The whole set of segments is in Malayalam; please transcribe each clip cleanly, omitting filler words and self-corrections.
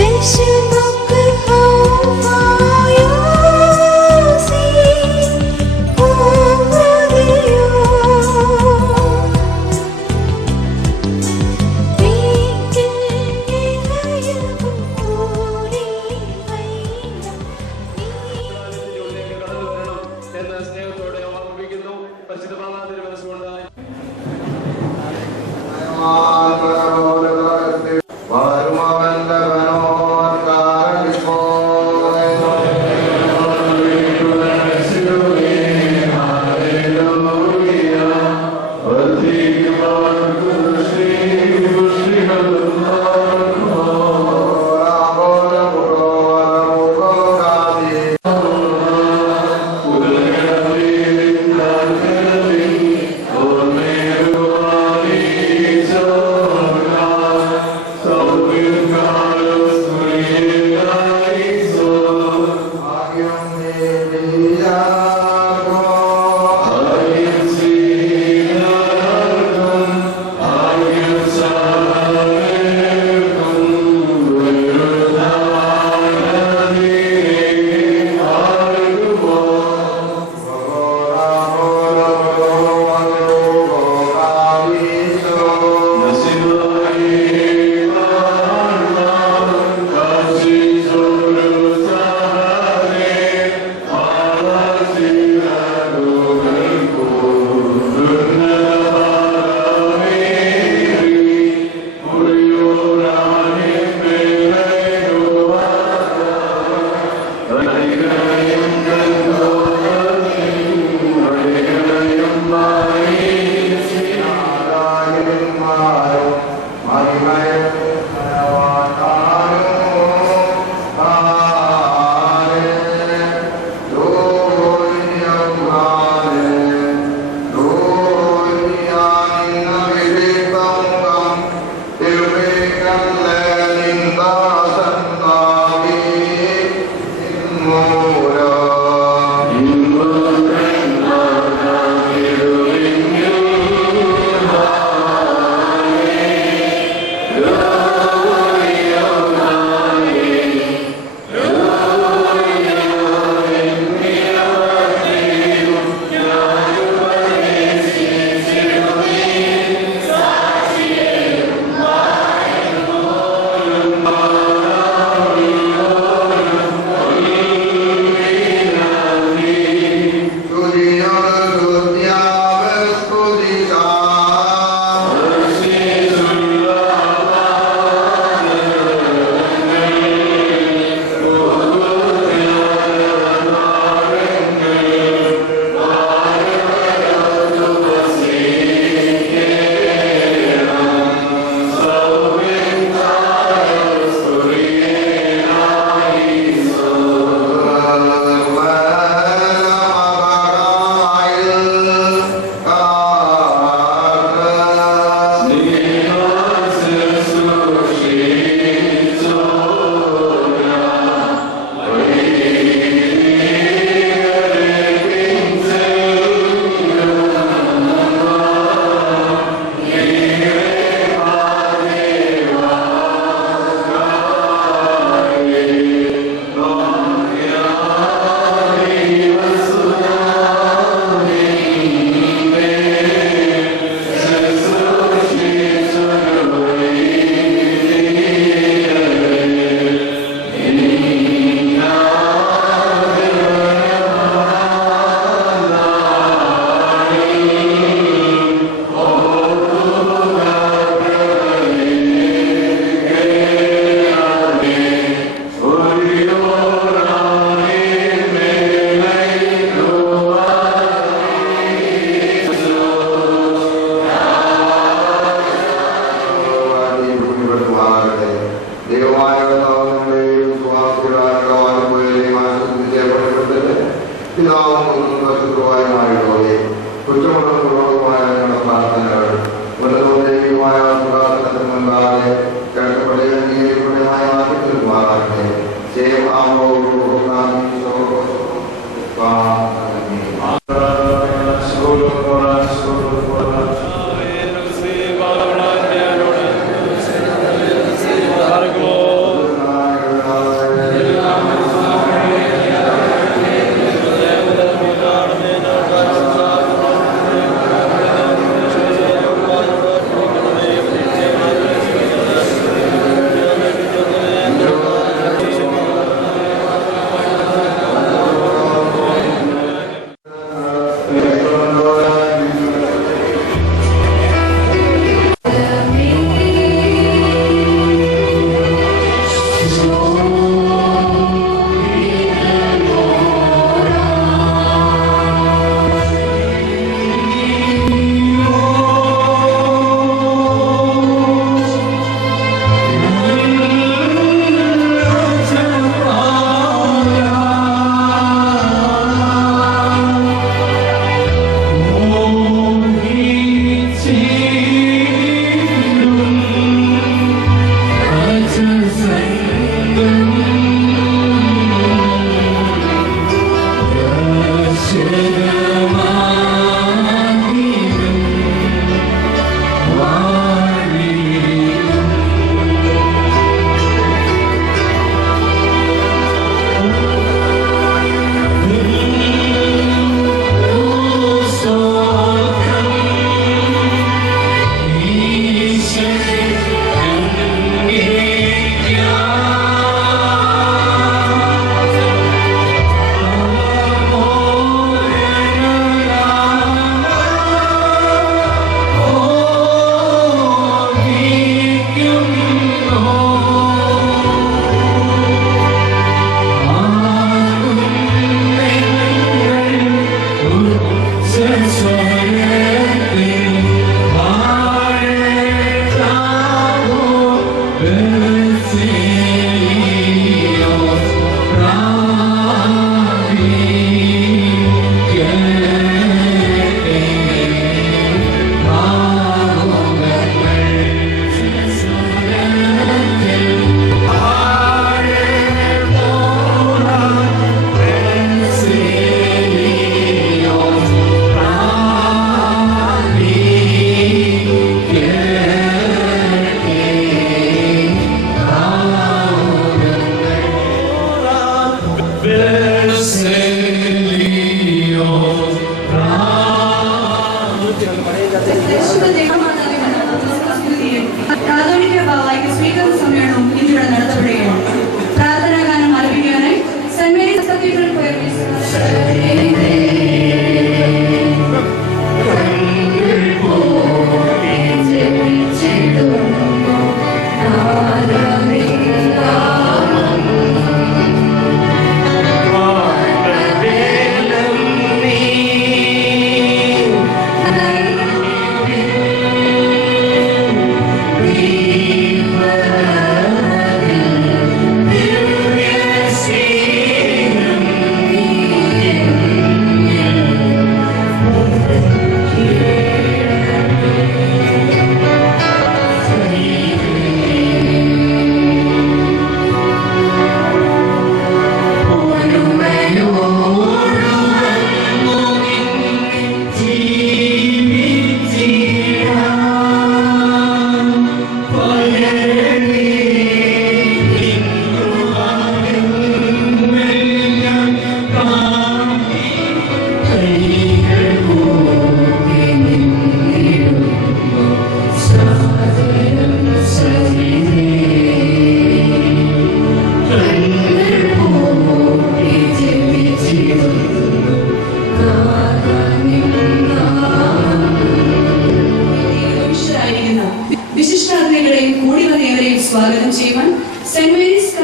Wish you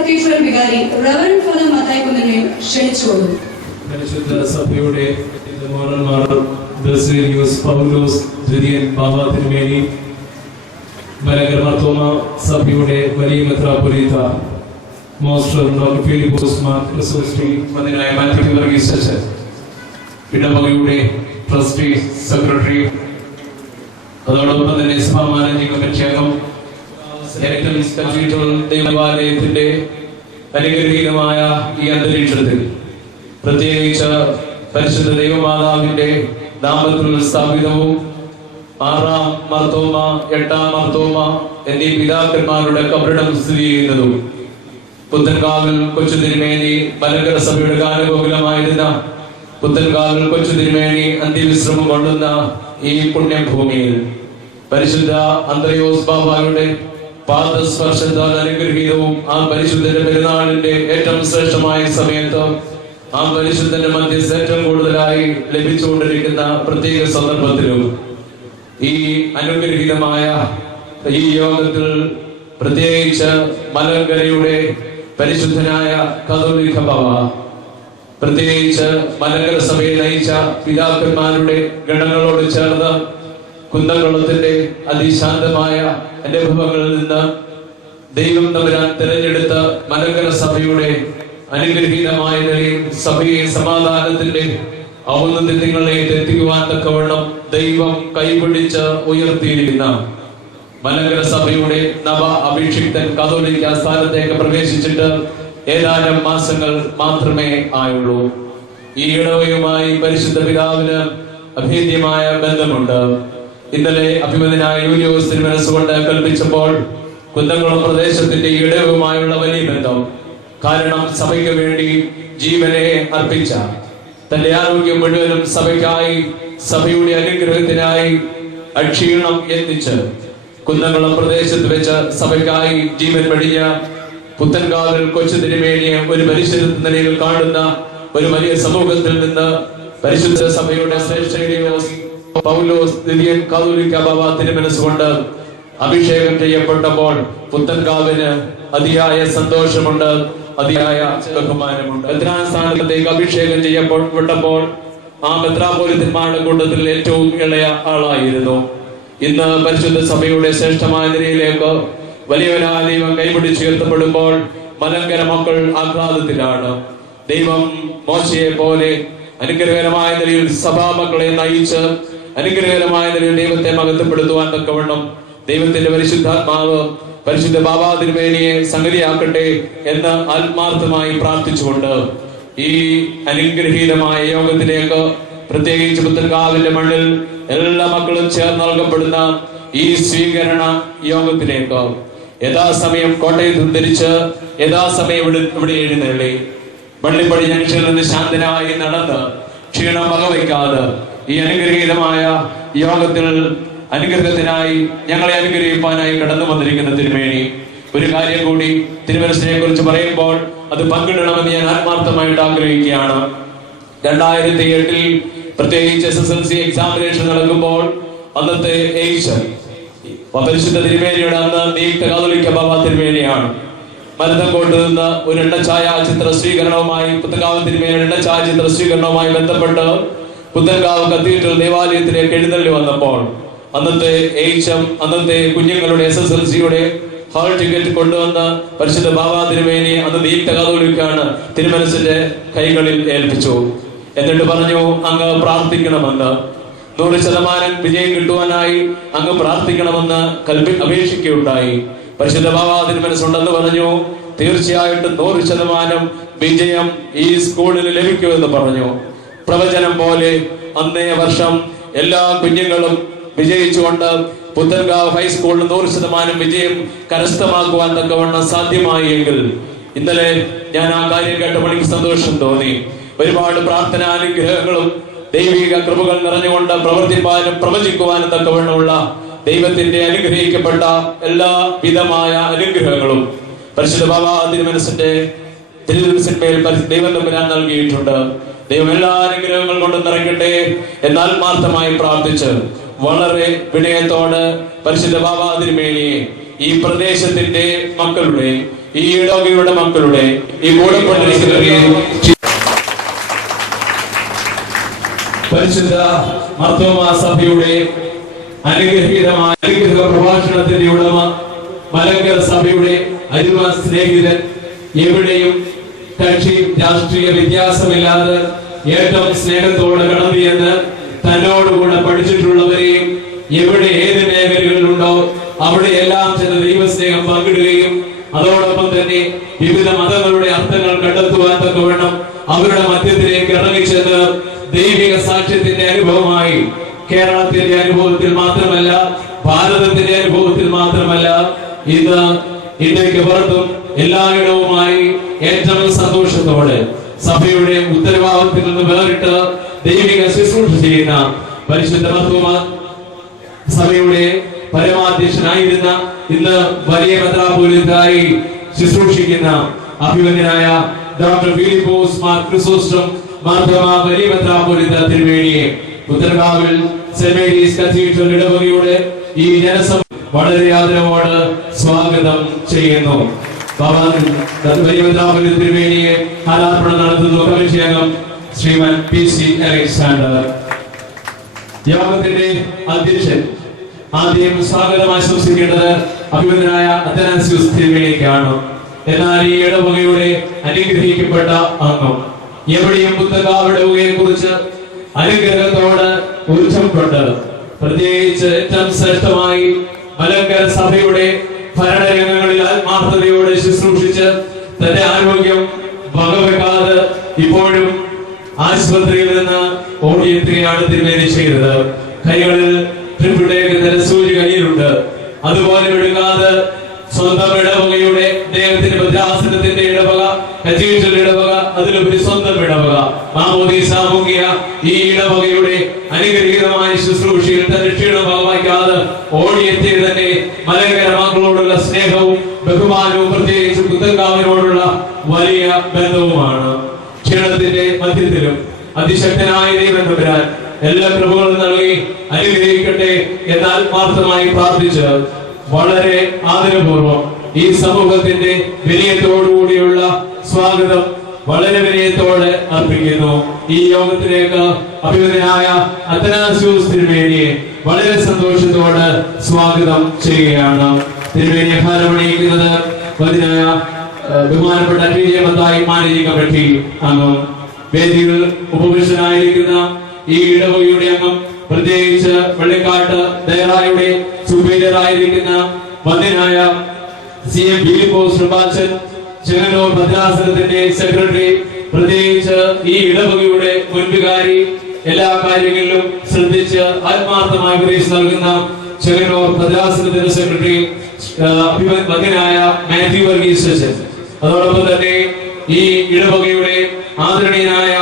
കത്തീഡ്രൽ വികാരി റവറൻഡ് ഫാദർ മത്തായി കുന്നനെ ക്ഷണിച്ചുകൊള്ളുന്നു. പരിശുദ്ധ സഭയുടെ പൗലോസ് ദ്വിതീയൻ ബാബ തിരുമേനി, മലങ്കര മാർത്തോമ സഭയുടെ വലിയ മെത്രാപ്പൊലീത്ത മോസ്റ്റർ ഡോക്ടർ ഫിലിപ്പോസ് മാർ ക്രിസോസ്റ്റം, മന്ദിരായ മാത്യു വർഗീസ് അച്ഛൻ, ഇടവകയുടെ ട്രസ്റ്റി സെക്രട്ടറി, അതോടൊപ്പം തന്നെ സഭാ മാനേജിംഗ് കമ്മിറ്റി അംഗം, ദേവാലയത്തിന്റെ അനുഗ്രഹീതമായ ഈ അന്തരീക്ഷത്തിൽ പ്രത്യേകിച്ച് പരിശുദ്ധ ദൈവമാതാവിന്റെ നാമത്തിൽ സ്ഥാപിതവും 6-ാം മർത്തോമ 8-ാം മർത്തോമ എന്നീ പിതാക്കന്മാരുടെ കബറിടം സ്ഥിതി ചെയ്യുന്നതും പുത്തൻകാവിൽ കൊച്ചു തിരുമേനി മലങ്കര സഭയുടെ ഗാനഗോകുലമായിരുന്ന പുത്തൻകാവിൽ കൊച്ചു തിരുമേനി അന്ത്യവിശ്രമം കൊള്ളുന്ന ഈ പുണ്യഭൂമിയിൽ പരിശുദ്ധ അന്ത്രയോസ് ബാബായുടെ പാദസ്പർശത്താൽ അനുഗ്രഹീതവും ആ പരിശുദ്ധന്റെ പെരുന്നാളിന്റെ ഏറ്റവും ശ്രേഷ്ഠമായ സമയത്ത് ആ പരിശുദ്ധന്റെ മധ്യസ്ഥ ഏറ്റവും കൂടുതലായി ലഭിച്ചുകൊണ്ടിരിക്കുന്ന പ്രത്യേക സന്ദർഭത്തിലും ഈ അനുഗ്രഹീതമായ ഈ യോഗത്തിൽ പ്രത്യേകിച്ച് മലങ്കരയുടെ പരിശുദ്ധനായ കത്തോലിക്ക ബാവ, പ്രത്യേകിച്ച് മലങ്കര സഭയെ നയിച്ച പിതാക്കന്മാരുടെ ഗണങ്ങളോട് ചേർന്ന് കുന്നംകുളത്തിന്റെ അതിശാന്തമായ അനുഭവങ്ങളിൽ നിന്ന് ദൈവം തമ്പുരാൻ തിരഞ്ഞെടുത്ത മലങ്കര സഭയുടെ അനുഗ്രഹീതമായ നിലയിൽ സഭയെ സമാധാനത്തിന്റെ ഔന്നത്യങ്ങളിലേക്ക് എത്തിക്കുവാൻ തക്കവണ്ണം ദൈവം കൈപിടിച്ച് ഉയർത്തിയിരിക്കുന്ന മലങ്കര സഭയുടെ നവ അഭിഷിക്തൻ കത്തോലിക്ക സ്ഥാനത്തേക്ക് പ്രവേശിച്ചിട്ട് ഏതാനും മാസങ്ങൾ മാത്രമേ ആയുള്ളൂ. ഈ ഇടവകയുമായി പരിശുദ്ധ പിതാവിന് അഭേദ്യമായ ബന്ധമുണ്ട്. ഇന്നലെ അഭിമതനായ യൂലിയോസ് തിരുമനസ്സുകൊണ്ട് കൽപ്പിച്ചപ്പോൾ കുന്നംകുളം പ്രദേശത്തിന്റെ ഇടവകയുമായുള്ള വലിയ ബന്ധം, കാരണം സഭയ്ക്ക് വേണ്ടി ജീവനെ അർപ്പിച്ച, തന്റെ ആരോഗ്യം മുഴുവനും സഭയ്ക്കായി സഭയുടെ അനുഗ്രഹത്തിനായി അക്ഷീണം എത്തിച്ച് കുന്നംകുളം പ്രദേശത്ത് വെച്ച് സഭയ്ക്കായി ജീവൻ വെടിഞ്ഞ പുത്തൻകാവിൽ കൊച്ചു തിരുമേനിയെ ഒരു പരിശുദ്ധ നിലയിൽ കാണുന്ന ഒരു വലിയ സമൂഹത്തിൽ നിന്ന് പരിശുദ്ധ സഭയുടെ ശ്രേഷ്ഠ പൗലോസ് ദ്വിതീയൻ കത്തോലിക്ക ബാവ തിരുമനസ്സുകൊണ്ട് അഭിഷേകം ചെയ്യപ്പെട്ടപ്പോൾ പുത്തൻകാവിന് അതിയായ സന്തോഷമുണ്ട്, അതിയായ ബഹുമാനമുണ്ട്. മെത്രാസ്ഥാനത്തേക്ക് അഭിഷേകം ചെയ്യപ്പെട്ടപ്പോൾ ആ മെത്രാപോലിത്തന്മാരുടെ കൂട്ടത്തിൽ ഏറ്റവും ഇളയ ആളായിരുന്നു. ഇന്ന് പരിശുദ്ധ സഭയുടെ ശ്രേഷ്ഠമായ നിലയിലേക്ക് വലിയവനായ ദൈവം കൈപിടിച്ചുയർത്തപ്പെടുമ്പോൾ മലങ്കര മക്കൾ ആഹ്ലാദത്തിലാണ്. ദൈവം മോശയെ പോലെ അനുഗ്രഹകരമായ നിലയിൽ സഭാമക്കളെ നയിച്ച് അനുഗ്രഹകരമായ നിലയിൽ ദൈവത്തെ മഹത്വപ്പെടുത്തുവാൻ തക്കവണ്ണം ദൈവത്തിന്റെ പരിശുദ്ധാത്മാവ് പരിശുദ്ധ ബാബാ തിരുമേനിയെ സംഗതിയാക്കട്ടെ എന്ന് ആത്മാർത്ഥമായി പ്രാർത്ഥിച്ചുകൊണ്ട് ഈ അനുഗ്രഹീതമായ യോഗത്തിലേക്ക്, പ്രത്യേകിച്ച് പുത്തൻകാവിന്റെ മണ്ണിൽ എല്ലാ മക്കളും ചേർന്ന് നൽകപ്പെടുന്ന ഈ സ്വീകരണ യോഗത്തിലേക്ക് യഥാസമയം കോട്ടയത്ത് തിരിച്ച് യഥാസമയം ഇവിടെ എഴുന്നള്ളി വള്ളിപ്പടി ജംഗ്ഷനിൽ നിന്ന് ശാന്തനായി നടന്ന് ക്ഷീണം വകവയ്ക്കാതെ ഈ അനുഗ്രഹീതമായ യോഗത്തിൽ അനുഗ്രഹത്തിനായി ഞങ്ങളെ അനുഗ്രഹിക്കാനായി കടന്നു വന്നിരിക്കുന്ന തിരുമേനി, ഒരു കാര്യം കൂടി തിരുമനസിനെ കുറിച്ച് പറയുമ്പോൾ അത് പങ്കിടണമെന്ന് ഞാൻ ആത്മാർത്ഥമായിട്ട് ആഗ്രഹിക്കുകയാണ്. 2008 പ്രത്യേകിച്ച് SSLC എക്സാമിനേഷൻ നടക്കുമ്പോൾ അന്നത്തെ പരിശുദ്ധ തിരുമേനിയുടെ അന്ന് നിയുക്ത കത്തോലിക്ക ബാബ തിരുമേനിയാണ്. മരുതങ്കോട്ട് നിന്ന് ഒരു എണ്ണഛായാചിത്ര സ്വീകരണവുമായി പുത്തൻകാവ് തിരുമേനിയുടെ എണ്ണഛായാചിത്ര സ്വീകരണവുമായി ബന്ധപ്പെട്ട് പുത്തൻകാവ് കത്തീഡ്രൽ ദേവാലയത്തിലേക്ക് എഴുന്നള്ളി വന്നപ്പോൾ അന്നത്തെ കുഞ്ഞുങ്ങളുടെ SSLCയുടെ ഹാൾ ടിക്കറ്റ് കൊണ്ടുവന്ന് പരിശുദ്ധ ബാബാ തിരുമേനിയെ അന്ന് നിയുക്ത കത്തോലിക്കാണ് തിരുമനസിന്റെ കൈകളിൽ ഏൽപ്പിച്ചു. എന്നിട്ട് പറഞ്ഞു, അങ്ങ് പ്രാർത്ഥിക്കണമെന്ന്, 100% വിജയം കിട്ടുവാനായി അങ്ങ് പ്രാർത്ഥിക്കണമെന്ന് അപേക്ഷിക്കുകയുണ്ടായി. പരിശുദ്ധ ബാബാ തിരുമനസുണ്ടെന്ന് പറഞ്ഞു. തീർച്ചയായിട്ടും 100% വിജയം ഈ സ്കൂളിൽ ലഭിക്കുമെന്ന് പറഞ്ഞു. പ്രവചനം പോലെ അന്നേ വർഷം എല്ലാ കുഞ്ഞുങ്ങളും വിജയിച്ചുകൊണ്ട് പുത്തൻകാവ് ഹൈസ്കൂളിൽ 100% വിജയം കരസ്ഥമാക്കുവാൻ തക്കവണ്ണം സാധ്യമായി എങ്കിൽ ഇന്നലെ ഞാൻ ആ കാര്യം കേട്ടപ്പോൾ എനിക്ക് സന്തോഷം തോന്നി. ഒരുപാട് പ്രാർത്ഥനാനുഗ്രഹങ്ങളും ദൈവിക കൃപകൾ നിറഞ്ഞുകൊണ്ട് പ്രവർത്തിപ്പാനും പ്രവചിക്കുവാനും തക്കവണ്ണമുള്ള ദൈവത്തിന്റെ അനുഗ്രഹിക്കപ്പെട്ട എല്ലാ വിധമായ അനുഗ്രഹങ്ങളും പരിശുദ്ധ ബാബാ തിരുമനസിന്റെ തിരുമനസിന്മേൽ ദൈവം തമ്പുരാൻ നൽകിയിട്ടുണ്ട്. ദൈവം എല്ലാ അനുഗ്രഹങ്ങൾ കൊണ്ട് നിറയ്ക്കട്ടെ എന്നാൽ ആത്മാർത്ഥമായി പ്രാർത്ഥിച്ച് വളരെ വിനയത്തോട് പരിശുദ്ധ ബാബാ തിരുമേനിയെ ഈ പ്രദേശത്തിന്റെ മക്കളുടെ, ഈ ഇടവകയുടെ മക്കളുടെ, ഈ കൂടപ്പള്ളിയുടെ പരിശുദ്ധ മാർത്തോമാ സഭയുടെ അനുഗ്രഹീതമായ അനുഗ്രഹ പ്രഭാഷണത്തിന്റെ ഉടമ, മലങ്കര സഭയുടെ അരുമ സ്നേഹിതൻ, എവിടെയും കക്ഷി രാഷ്ട്രീയ വ്യത്യാസമില്ലാതെ ഏറ്റവും സ്നേഹത്തോടെ കടന്നുചെന്ന് തന്നോടുകൂടെ പഠിച്ചിട്ടുള്ളവരെയും എവിടെ ഏത് മേഖലകളിലുണ്ടോ അവിടെ എല്ലാം ചെന്ന് ദൈവസ്നേഹം പങ്കിടുകയും അതോടൊപ്പം തന്നെ വിവിധ മതങ്ങളുടെ അർത്ഥങ്ങൾ കണ്ടെത്തുവാൻ തക്കവണ്ണം അവരുടെ മധ്യത്തിലേക്ക് ഇറങ്ങിച്ചെന്ന് ദൈവിക സാക്ഷ്യത്തിന്റെ അനുഭവമായി കേരളത്തിന്റെ അനുഭവത്തിൽ മാത്രമല്ല, ഭാരതത്തിന്റെ അനുഭവത്തിൽ മാത്രമല്ല, ഇന്ന് ഇന്ത്യക്ക് പുറത്തും എല്ലായിടവുമായി ഏറ്റവും സന്തോഷത്തോടെ സഭയുടെ ഉത്തരവാദിത്തത്തിൽ നിന്ന് വേറിട്ട് ദൈവിക ശുശ്രൂഷ ചെയ്യുന്ന പരിശുദ്ധ മാർത്തോമാ സഭയുടെ പരമാധ്യക്ഷനായിരുന്ന, ഇന്ന് വലിയ മെത്രാപ്പോലീത്തായി ശുശ്രൂഷിക്കുന്ന അഭിവന്യനായ ഡോക്ടർ ഫിലിപ്പോസ് മാർ ക്രിസോസ്റ്റം മാർത്തോമാ വലിയ മെത്രാപ്പോലീത്ത തിരുമേനിയെ ഉത്തരകാവിൽ സെന്റ് മേരീസ് കത്തീഡ്രൽ ഇടവകയുടെ ഈ ജനസഭ വളരെ ആദരവോട് സ്വാഗതം ചെയ്യുന്നു. വലിയ മെത്രാപ്പോലീത്ത തിരുമേനിയെ ആരാധന നടത്തുന്നു കമ്മിറ്റി അംഗം ശ്രീമാൻ PC അലക്സാണ്ടർ. യോഗത്തിന്റെ അധ്യക്ഷൻ ആദ്യം സ്വാഗതം ആശംസിക്കേണ്ടത് അഭിവന്ദനായ അത്തനാസ്യൂസ് തിരുമേനിക്കാണ്. എന്നാൽ ഈ ഇടവകയുടെ അനുഗ്രഹിക്കപ്പെട്ട അംഗം, എവിടെയും പുത്തകാവിടവകയെ കുറിച്ച് അനുഗ്രഹത്തോട് ഊർജംകൊണ്ട് പ്രത്യേകിച്ച് ഏറ്റവും ശ്രേഷ്ഠമായി മലങ്കര സഭയുടെ ഭരണരംഗങ്ങളിൽ ആത്മാർത്ഥതയോടെ ശുശ്രൂഷിച്ച് തന്റെ ആരോഗ്യം വകവെക്കാതെ ഇപ്പോഴും ആശുപത്രിയിൽ നിന്ന് ഓടിയെത്തുകയാണ് തിരുമേനി ചെയ്തത്. കൈകളിൽ സൂചി കയ്യിലുണ്ട്. അതുപോലെ എടുക്കാതെ സ്വന്തം ഇടവകയുടെ ദൈവത്തിന്റെ ഭദ്രാസനത്തിന്റെ ഇടവക, കത്തീഡ്രൽ ഇടവക, അതിലുപരി സ്വന്തം ഇടവക മാമോദീസ മുങ്ങിയ ഈ ഇടവകയുടെ അനുഗ്രഹീതമായ ശുശ്രൂഷയിൽ തന്റെ ക്ഷീണം വകവയ്ക്കാതെ ഓടിയെത്തിയ തന്നെ മലങ്കര മക്കളോടുള്ള സ്നേഹവും ബഹുമാനവും പ്രത്യേകിച്ച് പുത്തൻകാവിനോടുള്ള വലിയ ബന്ധവുമാണ്. ക്ഷീണത്തിന്റെ മധ്യത്തിലും അതിശക്തനായ ദൈവം തമ്പുരാൻ എല്ലാ കൃപകളും നൽകി അനുഗ്രഹിക്കട്ടെ എന്ന് ആത്മാർത്ഥമായി പ്രാർത്ഥിച്ച് വളരെ ആദരപൂർവ്വം ഈ സമൂഹത്തിന്റെ വിനയത്തോടുകൂടിയുള്ള സ്വാഗതം വളരെ വിനയത്തോടെ അർപ്പിക്കുന്നു. ഈ യോഗത്തിലേക്ക് അഭിവന്ദനായ അത്തനാസ്യൂസ് തിരുമേനിയെ വളരെ സന്തോഷത്തോടെ സ്വാഗതം ചെയ്യുകയാണ്. തിരുമേനിയെ ഭാരമണിയിക്കുന്നത് വതിനായ ബഹുമാനപ്പെട്ട TJ മാനേജിംഗ് കമ്മിറ്റി അംഗം, വേദിയിൽ ഉപവിഷ്ടനായിരിക്കുന്ന ഈ ഇടവകയുടെ അംഗം, പ്രത്യേകിച്ച് വെള്ളിക്കാട്ട് ദയറായുടെ സുപ്പീരിയർ ആയിരിക്കുന്ന വന്യനായ CM ഫിലിപ്പോസ് കൃപാച്ചൻ, ചെങ്ങന്നൂർ ഭദ്രാസനത്തിന്റെ സെക്രട്ടറി, പ്രത്യേകിച്ച് ഈ ഇടവകയുടെ മുൻവികാരി, എല്ലാ കാര്യങ്ങളിലും ശ്രദ്ധിച്ച് ആത്മാർത്ഥമായി ഉപദേശം നൽകുന്ന ചെങ്ങന്നൂർ ഭദ്രാസനത്തിന്റെ സെക്രട്ടറി വന്യനായ മാത്യു വർഗീസ് അച്ഛൻ, അതോടൊപ്പം തന്നെ ഈ ഇടവകയുടെ ആദരണീയനായ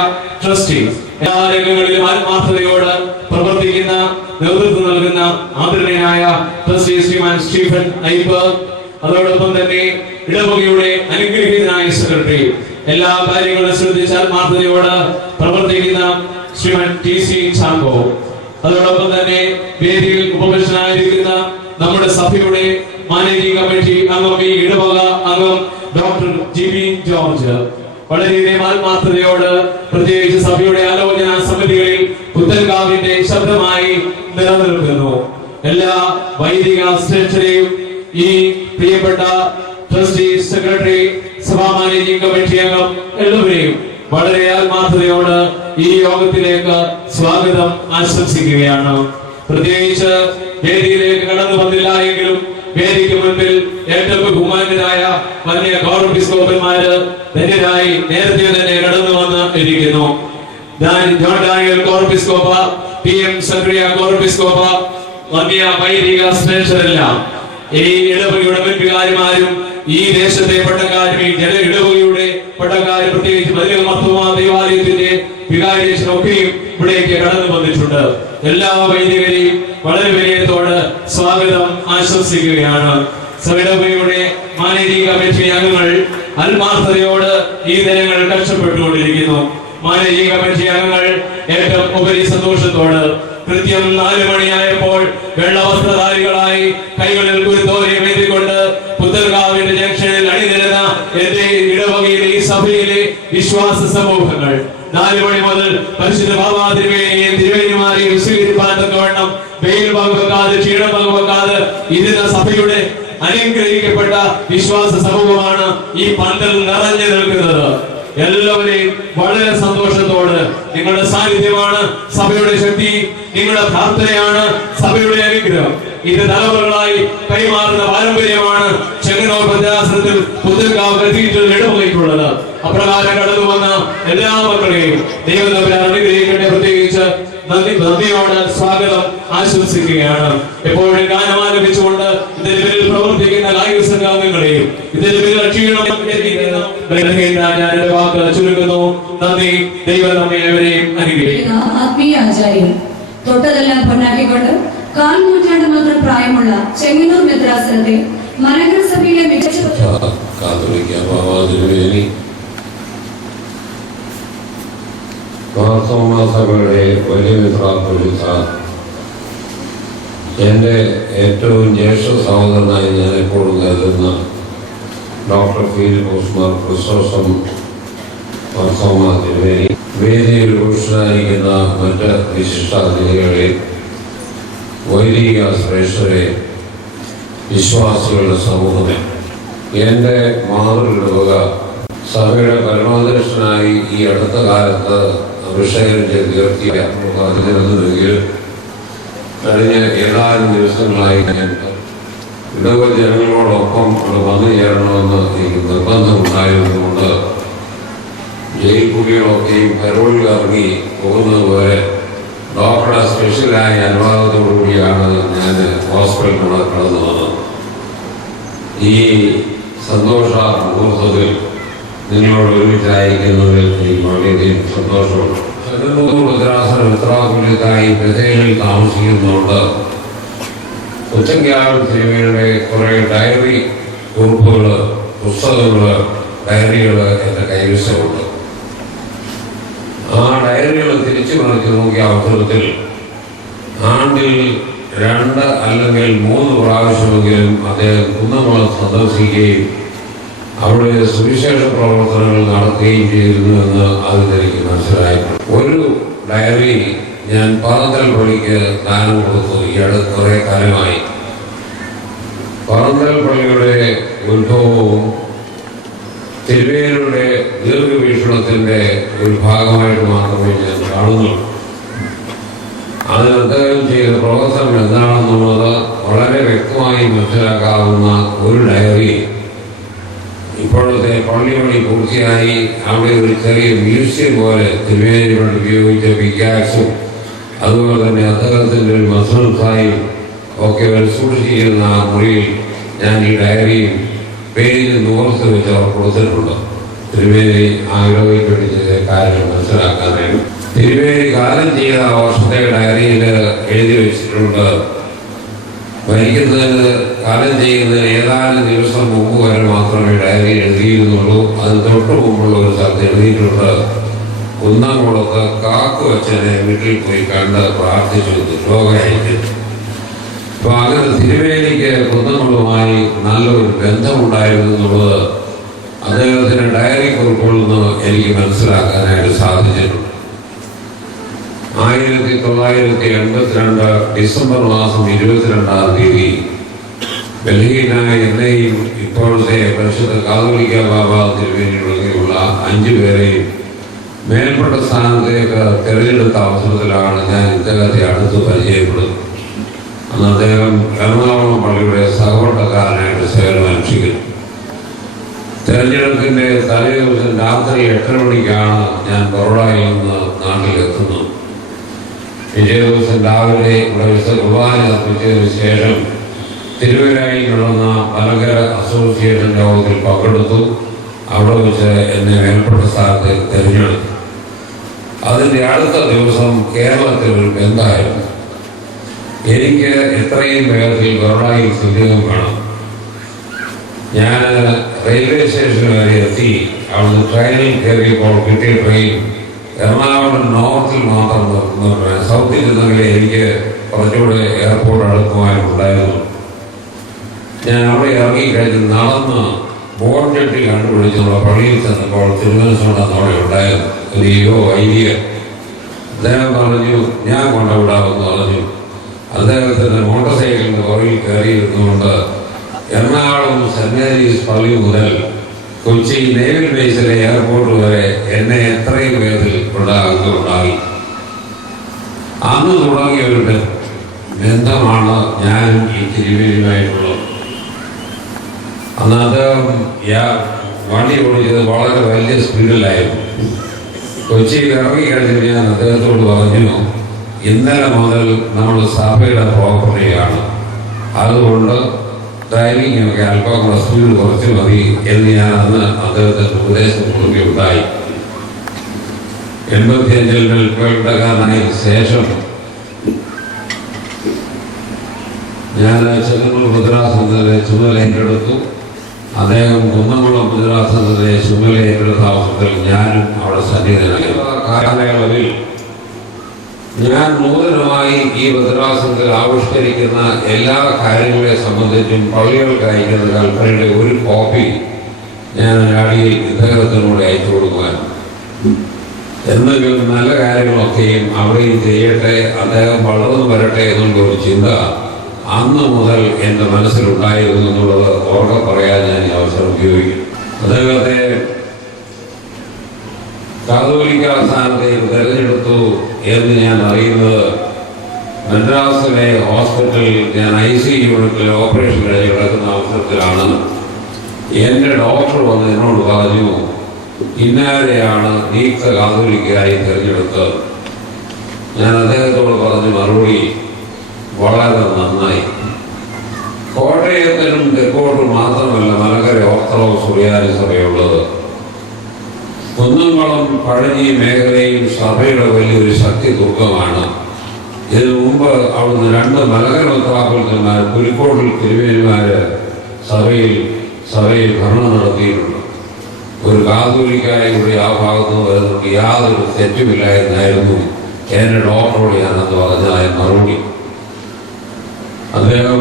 ട്രസ്റ്റി, എല്ലാ രംഗങ്ങളിലും ആത്മാർത്ഥതയോട് പ്രവർത്തിക്കുന്ന, നേതൃത്വം നൽകുന്ന ആദരണീയനായ ട്രസ്റ്റി ശ്രീമാൻ സ്റ്റീഫൻ ഐബർ, അതോടൊപ്പം തന്നെ ഇടവകയുടെ അനുഗ്രഹീതനായ സെക്രട്ടറി, എല്ലാ കാര്യങ്ങളും ശ്രദ്ധിച്ച് ആത്മാർത്ഥതയോട് പ്രവർത്തിക്കുന്ന ശ്രീമാൻ TC ചാങ്കോ, അതോടൊപ്പം തന്നെ വേദിയിൽ ഉപവിഷ്ടനായിരിക്കുന്ന നമ്മുടെ സഭയുടെ മാനേജിംഗ് കമ്മിറ്റി അംഗം, ഈ ഇടവക അംഗം ഡോക്ടർ GB ജോർജ്, വളരെയധികം ആത്മാർത്ഥതയോട് പ്രത്യേകിച്ച് സഭയുടെ ആലോചന സമിതികളിൽ പുത്തൻകാവിന്റെ ശബ്ദമായി നിലനിൽക്കുന്നു. എല്ലാ വൈദിക ശ്രേഷ്ഠരെയും ഈ പ്രിയപ്പെട്ട ട്രസ്റ്റി, സെക്രട്ടറി, സഭാ മാനേജിംഗ് കമ്മിറ്റി അംഗം എല്ലാവരെയും വളരെ ആത്മാർത്ഥതയോട് ഈ യോഗത്തിലേക്ക് സ്വാഗതം ആശംസിക്കുകയാണ്. പ്രത്യേകിച്ച് വേദിയിലേക്ക് കടന്നു വന്നില്ല എങ്കിലും വേദിക്ക് മുൻപിൽ ഏറ്റവും ബഹുമാന്യരായ വലിയ കോർപ്പിസ്കോപ്പന്മാര് ധന്യരായി നേരത്തെ തന്നെ കടന്നു വന്ന് ഇരിക്കുന്നു. ജോൺ ഡാനിയൽ കോർപ്പിസ്കോപ്പ, PM സക്രിയ കോർപ്പിസ്കോപ്പ, വലിയ വൈദിക ശ്രേഷ്ഠരെല്ലാം, ഈ ഇടവകയുടെ മുൻവികാരിമാരും, ഈ ദേശത്തെ പട്ടക്കാരും, ഈ ഇടവകയുടെ പട്ടക്കാരും, പ്രത്യേകിച്ച് വലിയ മാർത്തോമാ ദേവാലയത്തിന്റെ വികാരിയൊക്കെയും ഇവിടേക്ക് കടന്നു വന്നിട്ടുണ്ട്. എല്ലാ വൈദികരെയും വളരെ വിനയത്തോട് സ്വാഗതം ആശംസിക്കുകയാണ്. സഭയുടെ മാനേജിംഗ് കമ്മിറ്റി അംഗങ്ങൾ ആത്മാർത്ഥതയോട് ഈ ദിനങ്ങൾ കഷ്ടപ്പെട്ടുകൊണ്ടിരിക്കുന്നു. മാനേജിംഗ് കമ്മിറ്റി അംഗങ്ങൾ ഏറ്റവും ഉപരി സന്തോഷത്തോട് കൃത്യം 4 മണിയായപ്പോൾ വെള്ളവസ്ത്രധാരികളായി കൈകളിൽ കുരുത്തോലയും എഴുതിക്കൊണ്ട് ഇടവകയിലെ ഈ സഭയിലെ വിശ്വാസ സമൂഹങ്ങൾ 4 മണി മുതൽ പരിശുദ്ധ ബാബാ തിരുമേനിയെ തിരുമേനിമാരെ വിശദീകരിക്കാൻ തക്കവണ്ണം വെയിൽ പകവെക്കാതെ ക്ഷീണം പകവെക്കാതെ ഇരുന്ന സഭയുടെ അനുഗ്രഹിക്കപ്പെട്ട വിശ്വാസ സമൂഹമാണ് ഈ പന്തൽ നിറഞ്ഞു നിൽക്കുന്നത്. എല്ലാവരെയും വളരെ സന്തോഷത്തോട് നിങ്ങളുടെ സാന്നിധ്യമാണ് സഭയുടെ ശക്തി, നിങ്ങളുടെ പ്രാർത്ഥനയാണ് സഭയുടെ അനുഗ്രഹം. ഇത് തലമുറകളായി കൈമാറുന്ന പാരമ്പര്യമാണ് ചെങ്ങന്നൂർ ഭദ്രാസനത്തിൽ പുതുക്കാവ് കത്തീഡ്രൽ ഇടവകയ്ക്കുള്ളത്. അപ്രകാരം കടന്നു വന്ന എല്ലാ മക്കളെയും ദൈവം തമ്പുരാൻ അനുഗ്രഹിക്കട്ടെ. പ്രത്യേകിച്ച് നന്ദിയോട് സ്വാഗതം ആശംസിക്കുകയാണ്. എപ്പോഴും ഗാനം ആലപിച്ചുകൊണ്ട് ഇതിന് പിന്നിൽ പ്രവർത്തിക്കുന്ന കായിക സംഘാംഗങ്ങളെയും ഇതിന് പിന്നിൽ ഞാൻ എന്റെ വാക്ക് ചുരുക്കുന്നു. നന്ദി. ദൈവം നമ്മെ ഏവരെയും അനുഗ്രഹിക്കും. ആത്മീയ ആചാര്യൻ തൊട്ടതെല്ലാം പൊന്നാക്കിക്കൊണ്ട് 4 നൂറ്റാണ്ട് മാത്രം പ്രായമുള്ള ചെങ്ങന്നൂർ മെത്രാസനത്തെ മലങ്കര സഭയിലെ മികച്ച സഭയുടെ വലിയ മെത്രാപ്പൊലീത്ത, എൻ്റെ ഏറ്റവും ജ്യേഷ്ഠ സഹോദരനായി ഞാൻ എപ്പോഴും കരുതുന്ന ഡോക്ടർ ഫിലിപ്പോസ് മാർ ക്രിസ്റ്റോസം മാർത്തോമാ തിരുമേനി, വേദിയിൽ പുരുഷനായിരിക്കുന്ന മറ്റ് വിശിഷ്ടാതിഥികളെ, വൈദിക ശ്രേഷ്ഠരെ, വിശ്വാസികളുടെ സമൂഹമേ, എൻ്റെ മാതൃഇടവക സഭയുടെ പരമാധ്യക്ഷനായി ഈ അടുത്ത കാലത്ത് അഭിഷേകം ചെയ്ത് ഉയർത്തിയ അതിനെങ്കിൽ കഴിഞ്ഞ ഏതാനും ദിവസങ്ങളായി ഞാൻ ഇടവക ജനങ്ങളോടൊപ്പം വന്നു ചേരണമെന്ന് എനിക്ക് നിർബന്ധമുണ്ടായിരുന്നുകൊണ്ട് ജയിൽ കുടികളൊക്കെയും പരോളിൽ ഇറങ്ങി പോകുന്നത് പോലെ ഡോക്ടറുടെ സ്പെഷ്യലായ അനുവാദത്തോടുകൂടിയാണ് ഞാൻ ഹോസ്പിറ്റലിലൂടെ കടന്നു വന്നത്. ഈ സന്തോഷ മുഹൂർത്തത്തിൽ നിങ്ങളോട് ഒരുമിച്ചായിരിക്കുന്നതിൽ എനിക്ക് വളരെയധികം സന്തോഷമുണ്ട്. ഭദ്രാസനം മെത്രാപ്പൊലീത്തായി ബഥേലിൽ താമസിക്കുന്നുണ്ട്. കൊച്ചങ്കാവ് തിരുമേനിയുടെ കുറേ ഡയറി കുറിപ്പുകൾ, പുസ്തകങ്ങൾ, ഡയറികൾ എൻ്റെ കൈവശമുണ്ട്. ആ ഡയറികൾ തിരിച്ചു മറിച്ച് നോക്കിയ അവസരത്തിൽ ആണ്ടിൽ 2 അല്ലെങ്കിൽ 3 പ്രാവശ്യമെങ്കിലും അദ്ദേഹം കുന്നംകുളം സന്ദർശിക്കുകയും അവിടെ സുവിശേഷ പ്രവർത്തനങ്ങൾ നടത്തുകയും ചെയ്തിരുന്നുവെന്ന് അതിലെനിക്ക് മനസ്സിലായിട്ടുണ്ട്. ഒരു ഡയറി ഞാൻ പറന്തൽ പള്ളിക്ക് ദാനം കൊടുത്തു. ഈ അടുത്ത കുറേ കാലമായി പറന്തൽ പള്ളിയുടെ ഉത്ഭവവും തിരുവേനിയുടെ ദീർഘവീക്ഷണത്തിൻ്റെ ഒരു ഭാഗമായിട്ട് മാത്രമേ ഞാൻ കാണുന്നുള്ളൂ. അതിന് അദ്ദേഹം ചെയ്ത പ്രവർത്തനം എന്താണെന്നുള്ളത് വളരെ വ്യക്തമായി മനസ്സിലാക്കാവുന്ന ഒരു ഡയറി ഇപ്പോഴത്തെ പള്ളിപണി പൂർത്തിയായി അവിടെ ഒരു ചെറിയ മ്യൂസിയം പോലെ തിരുവേനി പള്ളി ഉപയോഗിച്ച പിക്കാക്സും അതുപോലെ തന്നെ അദ്ദേഹത്തിൻ്റെ ഒരു മസൂസായും ഒക്കെ സൂക്ഷിച്ചിരുന്ന ആ മുറിയിൽ ഞാൻ ഈ ഡയറിയും പേരിൽ നൂർത്ത് വെച്ച് അവർ കൊടുത്തിട്ടുണ്ട്. തിരുവേനി ആഗ്രഹിക്ക് വേണ്ടി ചെയ്ത കാര്യങ്ങൾ മനസ്സിലാക്കാനായിട്ട് തിരുവേനി കാലം ചെയ്ത വർഷത്തെ ഡയറിയിൽ എഴുതി വെച്ചിട്ടുണ്ട്. മരിക്കുന്നതിന് കാലം ചെയ്യുന്നതിന് ഏതാനും ദിവസം മുമ്പ് വരെ മാത്രമേ ഡയറി എഴുതിയിരുന്നുള്ളൂ. അതിന് തൊട്ട് മുമ്പുള്ള ഒരു സ്ഥലത്ത് എഴുതിയിട്ടുണ്ട്, കുന്നംകുളത്ത് കാക്കുവച്ചനെ വീട്ടിൽ പോയി കണ്ട് പ്രാർത്ഥിച്ചു രോഗമായിട്ട്. അപ്പോൾ അങ്ങനെ തിരുവേലിക്ക് കുന്നംകുളവുമായി നല്ലൊരു ബന്ധമുണ്ടായിരുന്നു എന്നുള്ളത് അദ്ദേഹത്തിൻ്റെ ഡയറി കുറിപ്പുകളിൽ നിന്ന് എനിക്ക് മനസ്സിലാക്കാനായിട്ട് സാധിച്ചിട്ടുണ്ട്. 1982 ഡിസംബർ മാസം 22-ാം തീയതി ബലഹീനായ എന്നെയും ഇപ്പോഴത്തെ പരിശുദ്ധ കാതോലിക്ക ബാബാ തിരുവേനിയുള്ള 5 പേരെയും മേൽപ്പെട്ട സ്ഥാനത്തേക്ക് തിരഞ്ഞെടുത്ത അവസരത്തിലാണ് ഞാൻ ഇദ്ദേഹത്തെ അടുത്ത് പരിചയപ്പെടുന്നത്. അന്ന് അദ്ദേഹം എറണാകുളം പള്ളിയുടെ സഹോദരക്കാരനായിട്ട് സേവനം അനുഷ്ഠിക്കുന്നു. തെരഞ്ഞെടുപ്പിൻ്റെ തലേ ദിവസം രാത്രി 8 മണിക്കാണ് ഞാൻ ബറോഡയിൽ നിന്ന് നാട്ടിലെത്തുന്നത്. പിറ്റേ ദിവസം രാവിലെ ഇവിടെ കുർബാന അർപ്പിച്ചതിന് ശേഷം തിരുവല്ലായിൽ നടന്ന മലങ്കര അസോസിയേഷൻ യോഗത്തിൽ പങ്കെടുത്തു. അവിടെ വെച്ച് എന്നെ മേൽപ്പെട്ട സ്ഥാനത്തേക്ക് തിരഞ്ഞെടുത്തു. അതിൻ്റെ അടുത്ത ദിവസം കേരളത്തിൽ ഒരു ബന്ധായിരുന്നു. എനിക്ക് എത്രയും വേഗത്തിൽ ബറോഡയിൽ സുരക്ഷിതം വേണം. ഞാൻ റെയിൽവേ സ്റ്റേഷൻ വരെ എത്തി. അവിടുന്ന് ട്രെയിനിൽ കയറിയപ്പോൾ കിട്ടിയ ട്രെയിൻ എറണാകുളം നോർത്തിൽ മാത്രം നിർത്തുന്ന സൗത്തിൽ നിന്നെങ്കിൽ എനിക്ക് കുറച്ചുകൂടെ എയർപോർട്ട് അടുത്തുമായിട്ടുണ്ടായിരുന്നു. ഞാൻ അവിടെ ഇറങ്ങിക്കഴിഞ്ഞ് നടന്ന് ബോൺചട്ടി കണ്ടുപിടിച്ച് നമ്മുടെ പള്ളിയിൽ ചെന്നപ്പോൾ തിരുവനന്തപുരം അവിടെ ഉണ്ടായിരുന്നു ഒരു വൈദികൻ. അദ്ദേഹം പറഞ്ഞു ഞാൻ കൊണ്ടുവിടാമെന്ന് പറഞ്ഞു. അദ്ദേഹത്തിന് മോട്ടോർ സൈക്കിളിൻ്റെ പുറകിൽ കയറിയിരുന്നുകൊണ്ട് എറണാകുളം സെന്റ് മേരീസ് പള്ളി മുതൽ കൊച്ചി നേവൽ ബേസിലെ എയർപോർട്ട് വരെ എന്നെ എത്രയും വേഗത്തിൽ ഉണ്ടായി. അന്ന് തുടങ്ങിയ ഒരു ബന്ധമാണ് ഞാനും ഈ തിരുവേലിയുമായിട്ടുള്ളത്. അന്ന് അദ്ദേഹം വണ്ടി ഓടിച്ചത് വളരെ വലിയ സ്പീഡിലായിരുന്നു. കൊച്ചിയിൽ ഇറങ്ങിക്കഴിഞ്ഞ് ഞാൻ അദ്ദേഹത്തോട് പറഞ്ഞു, ഇന്നലെ മുതൽ നമ്മൾ സഭയുടെ പ്രോപ്പർട്ടിയാണ്, അതുകൊണ്ട് ഡ്രൈവിങ്ങൊക്കെ അല്പം കൂടെ സ്പീഡ് കുറച്ച് മതി എന്ന് ഞാൻ അന്ന് അദ്ദേഹത്തിന് ഉപദേശം കൊടുക്കുകയുണ്ടായി. 85-ൽ മെൽപ്പേട്ടക്കാരനായ ശേഷം ഞാൻ ചെങ്ങന്നൂർ ഭദ്രാസനത്തിലെ ചുമതല ഏറ്റെടുത്തു. അദ്ദേഹം കുന്നംകുളം ഭദ്രാസനത്തിലെ ചുമതല ഏറ്റെടുത്ത അവസരത്തിൽ ഞാനും അവിടെ സന്നിഹിതനായി. കാലയളവിൽ ഞാൻ നൂതനമായി ഈ ഭദ്രാസനത്തിൽ ആവിഷ്കരിക്കുന്ന എല്ലാ കാര്യങ്ങളെ സംബന്ധിച്ചും പള്ളികൾക്ക് അയക്കുന്ന കൽപ്പനയുടെ ഒരു കോപ്പി ഞാൻ അടിയിൽ ഇദ്ദേഹത്തിനൂടെ അയച്ചു കൊടുക്കുവാൻ, എന്തെങ്കിലും നല്ല കാര്യങ്ങളൊക്കെയും അവിടെയും ചെയ്യട്ടെ, അദ്ദേഹം വളർന്നു വരട്ടെ എന്നുള്ള ഒരു ചിന്ത അന്ന് മുതൽ എൻ്റെ മനസ്സിലുണ്ടായിരുന്നു എന്നുള്ളത് ഓർക്കെ പറയാൻ ഞാൻ ഈ അവസരം ഉപയോഗിക്കും. അദ്ദേഹത്തെ കാതോലിക്ക സ്ഥാനത്തേക്ക് തെരഞ്ഞെടുത്തു എന്ന് ഞാൻ അറിയുന്നത് മദ്രാസിലെ ഹോസ്പിറ്റലിൽ ഞാൻ ICU യൂണിറ്റിൽ ഓപ്പറേഷൻ കഴിഞ്ഞ് കിടക്കുന്ന അവസരത്തിലാണ്. എൻ്റെ ഡോക്ടർ വന്ന് എന്നോട് പറഞ്ഞു, ഇന്നാരെയാണ് നീക്ക കാതോലിക്കയായി തിരഞ്ഞെടുത്തത്. ഞാൻ അദ്ദേഹത്തോട് പറഞ്ഞ മറുപടി വളരെ നന്നായി. കോട്ടയത്തിനും തെക്കോട്ടും മാത്രമല്ല മലങ്കര ഓർത്തഡോക്സ് സുറിയാനി സഭയുള്ളത്. കുന്നംകുളം പഴഞ്ഞി മേഖലയും സഭയുടെ വലിയൊരു ശക്തി ദുർഗമാണ്. ഇതിനു മുമ്പ് അവിടുന്ന് 2 മലങ്കര മെത്രാപ്പൊലീത്തന്മാർ പുലിക്കോട്ടിൽ തിരുവേലിമാര് സഭയിൽ ഭരണം നടത്തിയിട്ടുണ്ട്. ഒരു കാതോലിക്കായ കൂടി ആ ഭാഗത്ത് വരുന്നത് യാതൊരു തെറ്റുമില്ല എന്നായിരുന്നു എൻ്റെ ഡോക്ടറോട് ഞാനത് പറഞ്ഞതായ മറുപടി. അദ്ദേഹം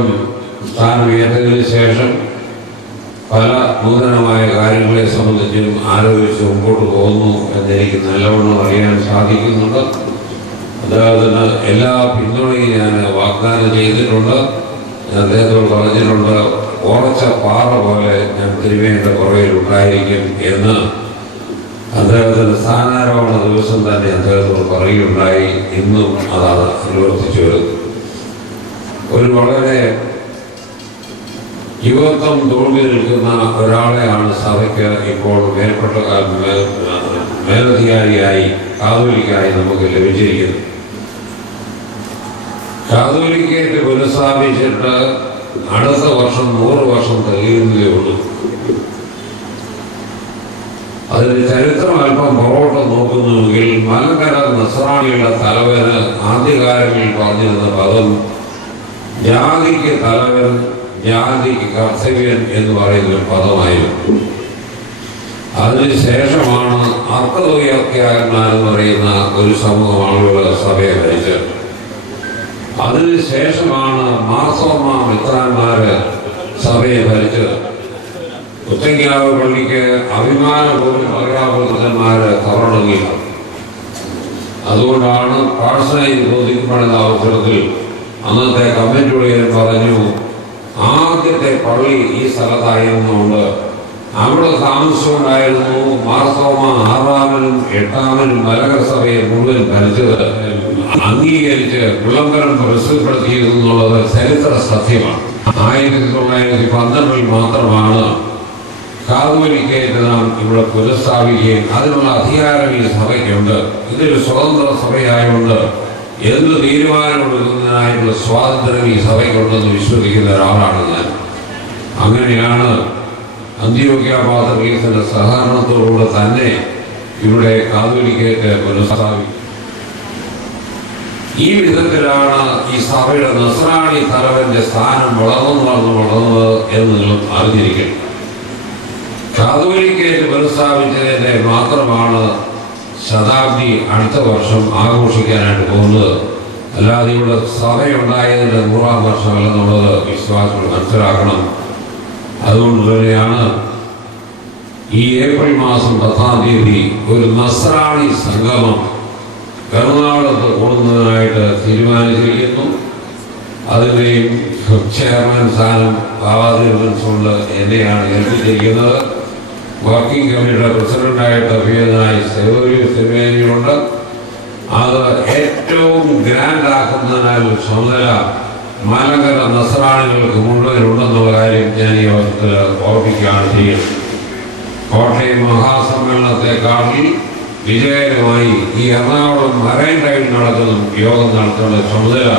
സ്ഥാനമേറ്റതിന് ശേഷം പല നൂതനമായ കാര്യങ്ങളെ സംബന്ധിച്ചും ആലോചിച്ച് മുമ്പോട്ട് പോകുന്നു എന്നെനിക്ക് നല്ലവണ്ണം അറിയാൻ സാധിക്കുന്നുണ്ട്. അദ്ദേഹത്തിന് എല്ലാ പിന്തുണയും ഞാൻ വാഗ്ദാനം ചെയ്തിട്ടുണ്ട്. ഞാൻ അദ്ദേഹത്തോട് പറഞ്ഞിട്ടുണ്ട്, ഉറച്ച പാറ പോലെ ഞാൻ തിരുവേണ്ട പുറകിൽ ഉണ്ടായിരിക്കും എന്ന്. അദ്ദേഹത്തിൻ്റെ സ്ഥാനാരോഹണ ദിവസം തന്നെ അദ്ദേഹത്തോട് പറയുകയുണ്ടായി. ഇന്നും അതാണ് അനുവർത്തിച്ചു വരുന്നത്. ഒരു വളരെ യുവത്വം തോന്നി നിൽക്കുന്ന ഒരാളെയാണ് സഭയ്ക്ക് ഇപ്പോൾ മേലധികാരിയായി കാതോലിക്കായി നമുക്ക് ലഭിച്ചിരിക്കുന്നത്. കാതോലിക്കയായിട്ട് പുനഃസ്ഥാപിച്ചിട്ട് അടുത്ത വർഷം 100 വർഷം തികയുന്നതേ ഉള്ളൂ. അതിന് ചരിത്രം അല്പം പുറകോട്ട് നോക്കുന്നുവെങ്കിൽ മലങ്കര നസ്രാണിയുടെ തലവന് ആദ്യകാലങ്ങളിൽ പറഞ്ഞിരുന്ന പദം ജാതിക്ക് തലവൻ, ജാതിക്ക് കർത്തവ്യൻ എന്ന് പറയുന്ന ഒരു പദമായിരുന്നു. അതിനുശേഷമാണ് അർക്കദോയാത്യാകന്മാരെന്ന് പറയുന്ന ഒരു സമൂഹം ആളുകൾ സഭയെ ഭരിച്ചത്. അതിനുശേഷമാണ് മാർത്തോമ മിത്രാന്മാര് സഭയെ ഭരിച്ചത്. ഉച്ചങ്കാവ് പള്ളിക്ക് അഭിമാനപൂർവ്വം മലയാളന്മാര് കവറടങ്ങില്ല. അതുകൊണ്ടാണ് പാഴ്സണായി ബോധിക്കപ്പെടുന്ന അവസരത്തിൽ അന്നത്തെ കമ്മിറ്റിയോട് പറഞ്ഞു, ആദ്യത്തെ പള്ളി ഈ സ്ഥലത്തായിരുന്നുകൊണ്ട് അവിടെ താമസിച്ചുകൊണ്ടായിരുന്നു മാർത്തോമ 6-ാമനും 8-ാമനും മലങ്കര സഭയെ മുഴുവൻ ഭരിച്ചത് അംഗീകരിച്ച് വിളംബരം പ്രസിദ്ധപ്പെടുത്തിയിരുന്നുള്ളത് ചരിത്ര സത്യമാണ്. 1912 മാത്രമാണ് കാതോലിക്കയായിട്ട് നാം ഇവിടെ പുനഃസ്ഥാപിക്കുകയും അതിനുള്ള അധികാരം ഈ സഭയ്ക്കുണ്ട്. ഇതൊരു സ്വതന്ത്ര സഭയായതുകൊണ്ട് എന്ത് തീരുമാനമെടുക്കുന്നതിനായിട്ടുള്ള സ്വാതന്ത്ര്യം ഈ സഭയ്ക്കുണ്ടെന്ന് വിശ്വസിക്കുന്ന ഒരാളാണ് ഞാൻ. അങ്ങനെയാണ് അന്ത്യോക്യ പാത്രീയത്തിന്റെ സഹകരണത്തോടുകൂടെ തന്നെ ഇവിടെ കാതോലിക്കയായിട്ട് പുനഃസ്ഥാപിക്കുന്നത്. ഈ വിധത്തിലാണ് ഈ സഭയുടെ നസ്രാണി തലവന്റെ സ്ഥാനം വളർന്നത് എന്ന് നിങ്ങൾ അറിഞ്ഞിരിക്കണം. കാതോലിക്കയായിട്ട് പുനഃസ്ഥാപിച്ചതിന്റെ മാത്രമാണ് ശതാബ്ദി അടുത്ത വർഷം ആഘോഷിക്കാനായിട്ട് പോകുന്നത്. അല്ലാതെ ഇവിടെ സഭയുണ്ടായതിൻ്റെ 100-ാം വർഷമല്ലെന്നുള്ളത് വിശ്വാസികൾ മനസ്സിലാക്കണം. അതുകൊണ്ട് തന്നെയാണ് ഈ ഏപ്രിൽ മാസം 10-ാം തീയതി ഒരു നസ്രാണി സംഗമം എറണാകുളത്ത് കൂടുന്നതിനായിട്ട് തീരുമാനിച്ചിരിക്കുന്നു. അതിൻ്റെയും ചെയർമാൻ സ്ഥാനം ബാബാതിരുമൻസുകൊണ്ട് എന്നെയാണ് ഏൽപ്പിച്ചിരിക്കുന്നത്. വർക്കിംഗ് കമ്മിറ്റിയുടെ പ്രസിഡന്റായിട്ട് അഭിയനായി തിരുമേനിയുണ്ട്. അത് ഏറ്റവും ഗ്രാൻഡ് ആക്കുന്നതിനാൽ ചുമതല മലങ്കര നസ്രാണികൾക്ക് മുഴുവനുണ്ടെന്നുള്ള കാര്യം ഞാൻ ഈ അവസരത്തിൽ ഓർമ്മിക്കുകയാണ് ചെയ്യുന്നത്. കോട്ടയം മഹാസമ്മേളനത്തെക്കാളിൽ വിജയകരമായി ഈ എറണാകുളം മറൈൻ ഡ്രൈവിൽ നടക്കുന്ന യോഗം നടത്തേണ്ട ചുമതല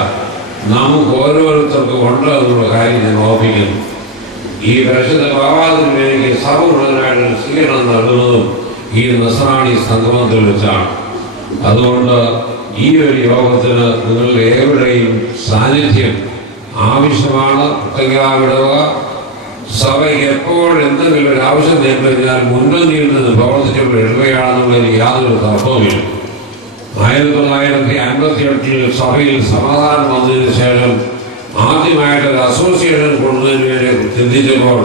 നമുക്ക് ഓരോരുത്തർക്കും ഉണ്ട് എന്നുള്ള കാര്യം ഞാൻ ഓർമ്മിക്കുന്നു. ഈ പരിശുദ്ധ ബാബാതിരുമേനിക്ക് സഭ മുഴുവനായിട്ട് സ്വീകരണം നൽകുന്നതും ഈ നസ്രാണി സംഗമത്തിൽ വെച്ചാണ്. അതുകൊണ്ട് ഈ ഒരു യോഗത്തിന് നിങ്ങളുടെ ഏവരുടെയും സാന്നിധ്യം ആവശ്യമാണ്. വിടുക സഭയ്ക്ക് എപ്പോഴും എന്തെങ്കിലും ഒരു ആവശ്യം നേരിട്ടാൽ മുൻപന്തിയിൽ നിന്ന് പ്രവർത്തിച്ചുകൊണ്ട് ഇടുകയാണെന്നുള്ളതിന് യാതൊരു തർക്കവുമില്ല. 1958 സഭയിൽ സമാധാനം വന്നതിന് ശേഷം ആദ്യമായിട്ടൊരു അസോസിയേഷൻ കൊണ്ടുവന്നതിന് വേണ്ടി ചിന്തിച്ചപ്പോൾ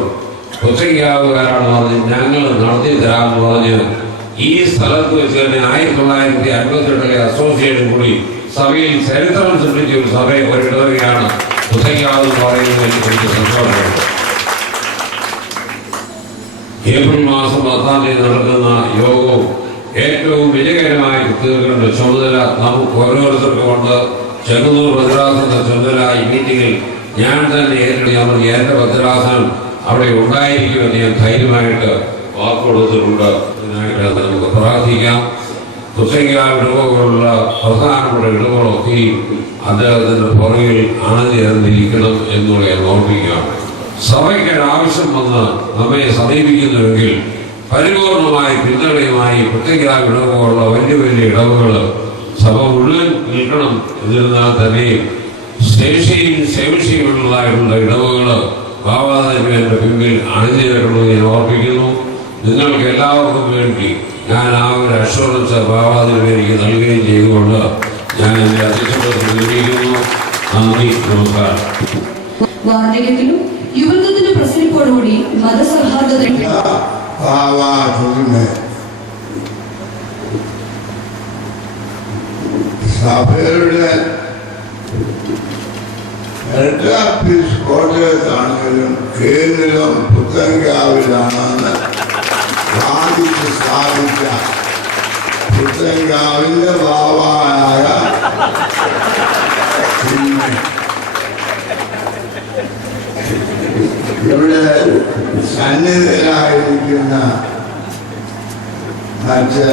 ഒറ്റയ്ക്കാവുകാരാണ് പറഞ്ഞ് ഞങ്ങൾ നടത്തി തരാമെന്ന് പറഞ്ഞ് ഈ സ്ഥലത്ത് വെച്ച് തന്നെ 1958 അസോസിയേഷൻ കൂടി സഭയിൽ ചരിത്രം സൃഷ്ടിച്ച ഒരു സഭ ഒരിടവകയാണ് ഒറ്റയ്ക്കാവെന്ന് പറയുന്നത് എനിക്ക് സന്തോഷമുണ്ട്. ഏപ്രിൽ മാസം 10-ാം തീയതി നടക്കുന്ന യോഗവും ഏറ്റവും വിജയകരമായി തീർക്കേണ്ട ചുമതല നമുക്ക് ഓരോരുത്തർക്കും ഉണ്ട്. ചെങ്ങന്നൂർ ഭദ്രാസന ചുമതല ഈ മീറ്റിംഗിൽ ഞാൻ തന്നെ ഏറ്റെടുത്ത് എൻ്റെ ഭദ്രാസനം അവിടെ ഉണ്ടായിരിക്കുമെന്ന് ഞാൻ ധൈര്യമായിട്ട് വാക്കുകൊടുത്തിട്ടുണ്ട്. അതിനായിട്ട് നമുക്ക് പ്രാർത്ഥിക്കാം. ഇടവകളുള്ള പ്രധാനപ്പെട്ട ഇടവകളൊക്കെയും അദ്ദേഹത്തിൻ്റെ പുറകിൽ അണഞ്ഞിരുന്നിരിക്കണം എന്നുള്ള ഞാൻ ഓർമ്മിക്കുകയാണ്. സഭയ്ക്ക് ആവശ്യം വന്ന് നമ്മെ സമീപിക്കുന്നുവെങ്കിൽ പരിപൂർണമായി പിന്തുണയുമായി പ്രത്യേക ഇടവുകളുള്ള വലിയ വലിയ ഇടവുകൾ സഭ മുഴുവൻ നിൽക്കണം. എന്നിരുന്നാൽ തന്നെയും ശേഷിയുള്ളതായിട്ടുള്ള ഇടവുകൾ ബാബാതിരുമേനിയുടെ പിമ്പിൽ അണിഞ്ഞിരക്കണമെന്ന് ഞാൻ ഓർപ്പിക്കുന്നു. നിങ്ങൾക്ക് എല്ലാവർക്കും വേണ്ടി ഞാൻ ആ ഒരു അഷ്വറൻസ് ബാബാതിരുമേനിക്ക് നൽകുകയും ചെയ്തുകൊണ്ട് ഞാൻ എൻ്റെ അധ്യക്ഷത നിർവഹിക്കുന്നു. നന്ദി, നമസ്കാരം. വാർദ്ധക്യത്തിലും യുവത്വത്തിന്റെ പ്രസരിപ്പോടുകൂടി മതസൗഹാർദ്ദ സഭയുടെ കോട്ടയത്താണെങ്കിലും കേരളം പുത്തൻകാവിലാണെന്ന് വാദിച്ച് സ്ഥാപിച്ച പുത്തൻകാവിന്റെ ബാബായ ഇവിടെ സന്നിധിയിലായിരിക്കുന്ന മറ്റ്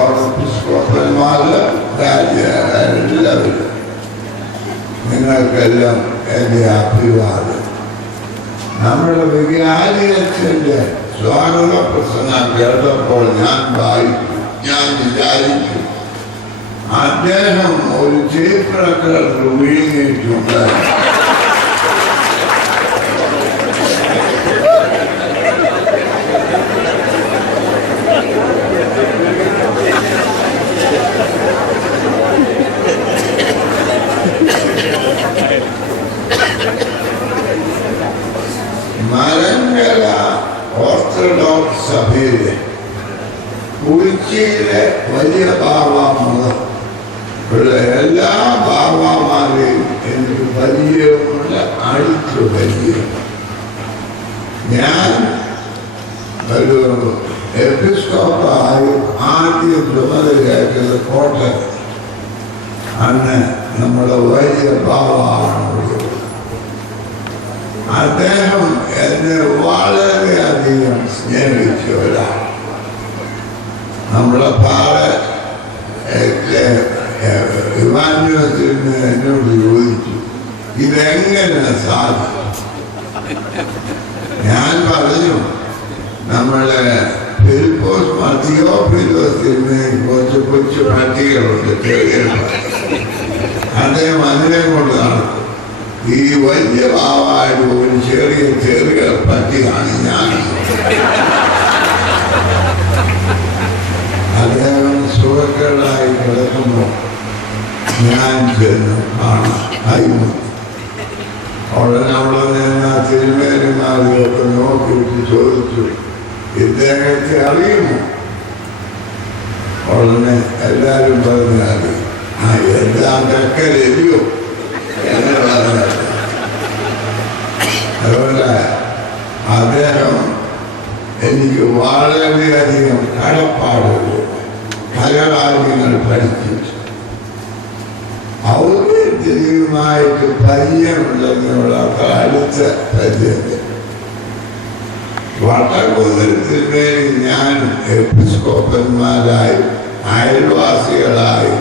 എപ്പിസ്കോപ്പന്മാര് എല്ലാവരും നിങ്ങൾക്കെല്ലാം എൻ്റെ അഭിവാദം. നമ്മുടെ വികാരിയച്ഛൻ്റെ സ്വാഗത പ്രസംഗം കേട്ടപ്പോൾ ഞാൻ വിചാരിച്ചു അദ്ദേഹം ഒരു ചീപ്പിടക്കാർക്ക് വിഴുങ്ങിയിട്ടുണ്ടായിരുന്നു. മലങ്കര ഓർത്തഡോക്സ് സഭയിലെ ഉച്ചിയിലെ വലിയ ബാബ മുതൽ ഇവിടെ എല്ലാ ബാബാമാരെയും എനിക്ക് പരിചയമുള്ള അടുത്ത് പരിചയം. ഞാൻ ഒരു എപ്പിസ്കോപ്പായി ആദ്യം ചുമതലയാക്കിയത് കോട്ടയം. അന്ന് നമ്മുടെ വലിയ ബാബാണ്. അദ്ദേഹം എന്നെ വളരെയധികം സ്നേഹിച്ചവരാണ്. നമ്മുടെ ഇവാനുവത്തിന് എന്നോട് ചോദിച്ചു ഇതെങ്ങനെ സാധിക്കും. ഞാൻ പറഞ്ഞു നമ്മളെ ഫിലിപ്പോസ് മത്തിയോഫിലോസിന് കുറച്ച് കൊച്ചു പട്ടികളുണ്ട്, ചെറിയ അദ്ദേഹം അതിനെ കൊണ്ട് നടത്തും. ഈ വലിയ ബാവായിട്ട് ഒരു ചെറിയ പട്ടിയാണ് ഞാൻ. അദ്ദേഹം സുഖക്കേടായി കിടക്കുമ്പോൾ ഞാൻ ചെന്ന് കാണാം. ഉടനെ അവിടെ നിന്ന് തിരുമേനിമാരെയൊക്കെ നോക്കിയിട്ട് ചോദിച്ചു ഇദ്ദേഹത്തെ അറിയുമോ? ഉടനെ എല്ലാവരും പറഞ്ഞാൽ എല്ലാം തെക്കെ ലഭിയോ എന്ന് പറഞ്ഞാൽ അതുപോലെ അദ്ദേഹം എനിക്ക് വളരെയധികം കടപ്പാടുകൾ പല കാര്യങ്ങൾ പഠിപ്പിച്ചു. ഔദ്യോഗികമായിട്ട് പരിചയമുണ്ടെന്നുള്ള അടുത്ത പരിചയം വട്ടകുന്നതിന്മേൽ ഞാൻ എപ്പിസ്കോപ്പന്മാരായി അയൽവാസികളായി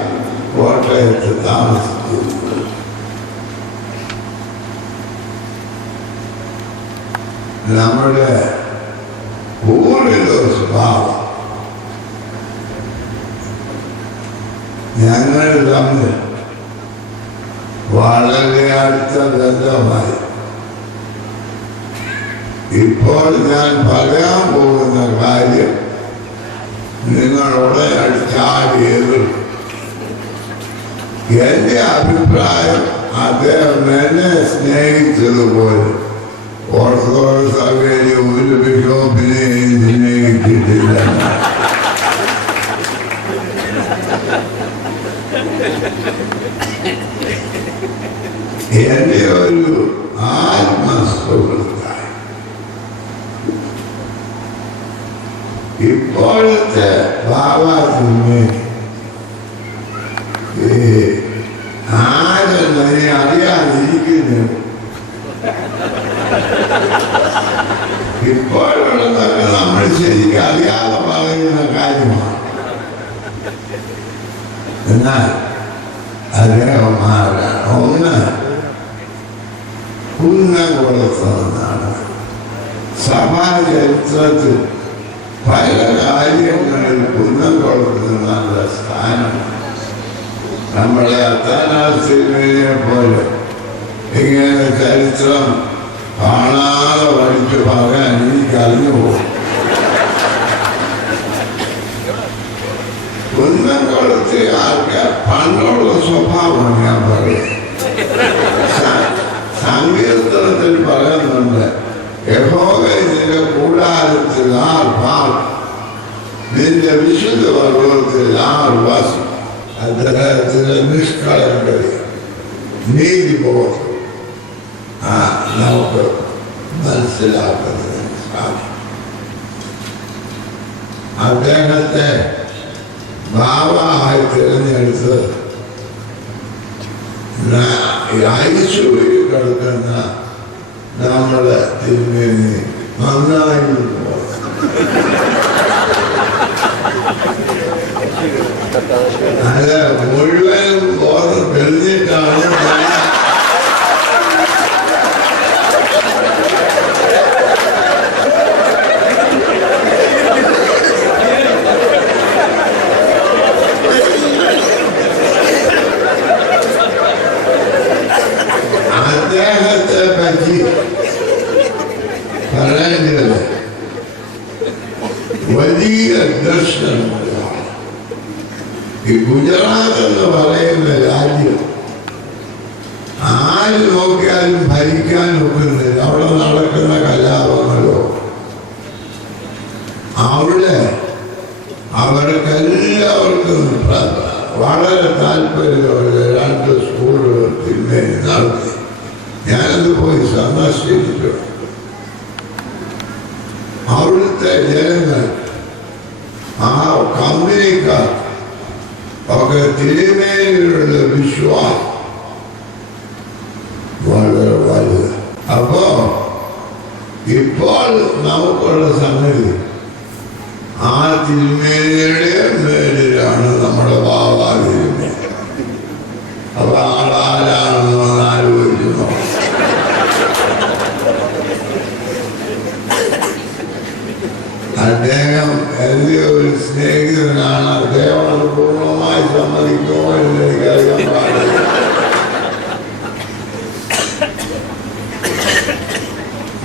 കോട്ടയത്ത് താമസിച്ചു. നമ്മുടെ ഊരിലൊരു സ്വഭാവം ഞങ്ങൾ തമ്മിൽ വളരെ അടുത്ത ബന്ധമായി. ഇപ്പോൾ ഞാൻ പറയാൻ പോകുന്ന കാര്യം നിങ്ങളുടെ അടിച്ചാടിയത് എന്റെ അഭിപ്രായം അദ്ദേഹം എന്നെ സ്നേഹിച്ചതുപോലെ ഓർത്തഡോക്സ് സഭയിലെ ഒരു ബിഷപ്പിനെയും സ്നേഹിച്ചിട്ടില്ല. എന്റെ ഒരു ആത്മസുഹൃത്തായി ഇപ്പോഴത്തെ ബാബാജിനെ ആരെന്നെ അറിയാതിരിക്കുന്നു. ഇപ്പോഴുള്ളതൊക്കെ നമ്മൾ ശരിക്കും അറിയാതെ പറയുന്ന കാര്യമാണ്. എന്നാൽ അദ്ദേഹം ഒന്ന് കുന്നംകുളത്താണ്. സഭാ ചരിത്രത്തിൽ പല കാര്യങ്ങളിൽ കുന്നംകുളത്തിന് നല്ല സ്ഥാനം. നമ്മളെ അത്താനാസിനെ പോലെ ഇങ്ങനെ ചരിത്രം കാണാതെ പഠിച്ചു പറയാൻ എനിക്ക് അറിഞ്ഞുപോകും. കുന്നംകുളത്തെ ആൾക്കാർ പണ്ടുള്ള സ്വഭാവം ഞാൻ പറയും. സങ്കീർത്തനത്തിൽ പറയുന്നുണ്ട്, യഹോവേ നിന്റെ കൂടാരത്തിൽ ആർ പാർക്കും, നിന്റെ വിശുദ്ധ പർവ്വതത്തിൽ ആർ വസിക്കും. അദ്ദേഹത്തിന്റെ നിഷ്കളങ്കത നീതിബോധം നമുക്ക് മനസ്സിലാക്കുന്നതിന് സാധിക്കും. അദ്ദേഹത്തെ ബാബായി തിരഞ്ഞെടുത്ത് ഐശ്വര്യ കിടക്കുന്ന നമ്മുടെ തിരുമേനി നന്നായി അത് മുഴുവനും ബോധം തെളിഞ്ഞിട്ടാണ് അദ്ദേഹത്തെ പറ്റി പറയുന്നത് വലിയ ദർശനമുള്ള ഈ ഗുജറാത്ത് എന്ന് പറയുന്ന രാജ്യം ആര് നോക്കിയാലും ഭരിക്കാൻ ഒക്കുന്നില്ല. അവിടെ നടക്കുന്ന കലാപങ്ങളോ അവിടെ അവർക്കെല്ലാവർക്കും വളരെ താല്പര്യമുള്ള 2 സ്കൂളുകൾ തിരുമേനി നടത്തി. ഞാനത് പോയി സന്ദർശിച്ചു. അവിടുത്തെ ജനങ്ങൾ ആ കമ്പനിക്കാർ ഒക്കെ തിരുമേനിയുള്ള വിശ്വാസം വളരെ വലുത്. അപ്പോ ഇപ്പോൾ നമുക്കുള്ള സംഗതി ആ തിരുമേനിയുടെ മേലിലാണ് നമ്മുടെ ബാബാ തിരുമേനി. അപ്പൊ ആളാരാണെന്ന് ആലോചിക്കുന്നു. അദ്ദേഹം എന്റെ ഒരു സ്നേഹിതനാണ്. അദ്ദേഹം അത് പൂർണ്ണമായി സമ്മതിക്കുമോ എന്ന് എനിക്കറിയാൻ പാടില്ല.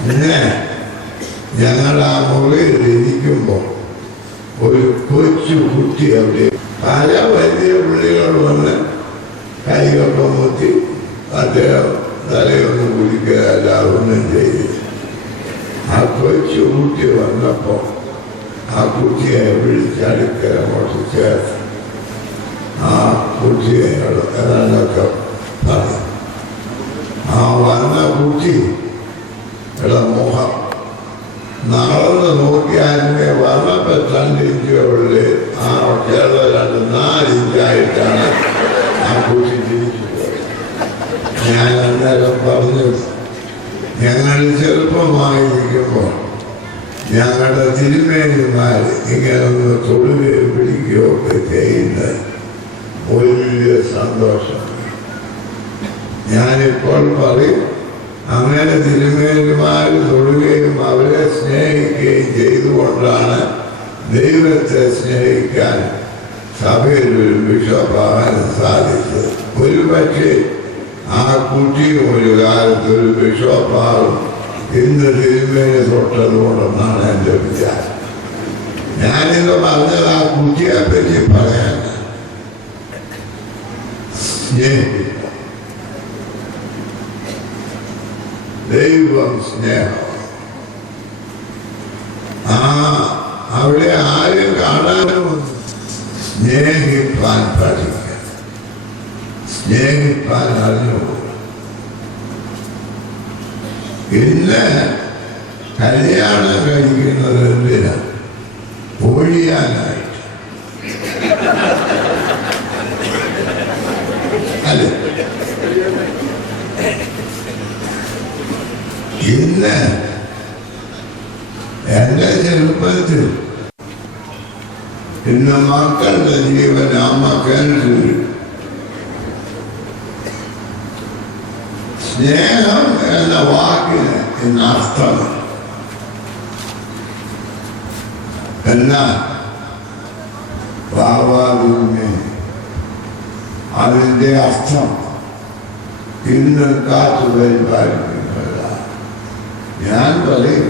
പിന്നെ ഞങ്ങൾ ആ മുറിയിൽ ഇരിക്കുമ്പോൾ ഒരു കൊച്ചു കുട്ടി അവിടെ പല വലിയ പുള്ളികൾ വന്ന് കൈകൊക്കെ മുത്തി അദ്ദേഹം തലയൊന്ന് കുടിക്കുകയല്ല ഒന്നും ചെയ്തില്ല. ആ കൊച്ചു കുട്ടി വന്നപ്പോൾ ആ കുട്ടിയെ വിളിച്ചടുക്കലോട്ട് ചേർത്ത് ആ കുട്ടിയെ ഏതാണ്ടൊക്കെ പറഞ്ഞു. ആ വന്ന കുട്ടിയുടെ മുഖം നടന്ന് നോക്കിയാലിനെ വന്നപ്പോൾ 2 ഇഞ്ചുകളിൽ ആ കേരള 4 ഇഞ്ചായിട്ടാണ് ആ കുട്ടി തിരിച്ചു പോയത്. ഞാൻ അന്നേരം പറഞ്ഞു, ഞങ്ങൾ ചെറുപ്പമായിരിക്കുമ്പോൾ ഞങ്ങളുടെ തിരുമേനിമാർ ഇങ്ങനെ ഒന്ന് തൊടുകയോ പിടിക്കുകയോ ഒക്കെ ചെയ്യുന്നത് വലിയ സന്തോഷം. ഞാനിപ്പോൾ പറയും, അങ്ങനെ തിരുമേനിമാർ തൊടുകയും അവരെ സ്നേഹിക്കുകയും ചെയ്തുകൊണ്ടാണ് ദൈവത്തെ സ്നേഹിക്കാൻ സഭയിൽ ഒരു ബിഷപ്പാകാൻ സാധിച്ചത്. ഒരു പക്ഷേ ആ കുട്ടിയും ഒരു കാലത്ത് ഒരു ബിഷപ്പാകും ഇന്ന് തിരുമേനി തൊട്ടതുകൊണ്ടെന്നാണ് എൻ്റെ വിചാരം. ഞാനിത് പറഞ്ഞത് ആ കുട്ടിയെ പറ്റി പറയാൻ സ്നേഹിക്കുക. ദൈവം സ്നേഹം. അവിടെ ആരും കാണാനും സ്നേഹിപ്പാൻ പഠിക്കുക, സ്നേഹിപ്പാൻ അറിഞ്ഞുകൂടും. ഇന്ന് കല്യാണം കഴിക്കുന്നത് എന്തിനാ? ഒഴിയാനായിട്ട് അല്ലേ? ഇന്ന് എൻ്റെ ചെറുപ്പത്തിൽ ഇന്ന് മക്കളുടെ ജീവൻ അമ്മ കേട്ടു. സ്നേഹം എന്ന വാക്കിന് ഇന്ന് അർത്ഥമാണ്. എന്നാൽ ബാബാവിനെ അതിൻ്റെ അർത്ഥം ഇന്ന് കാത്തു പരിപാലിക്കുന്നതല്ല. ഞാൻ പറയും,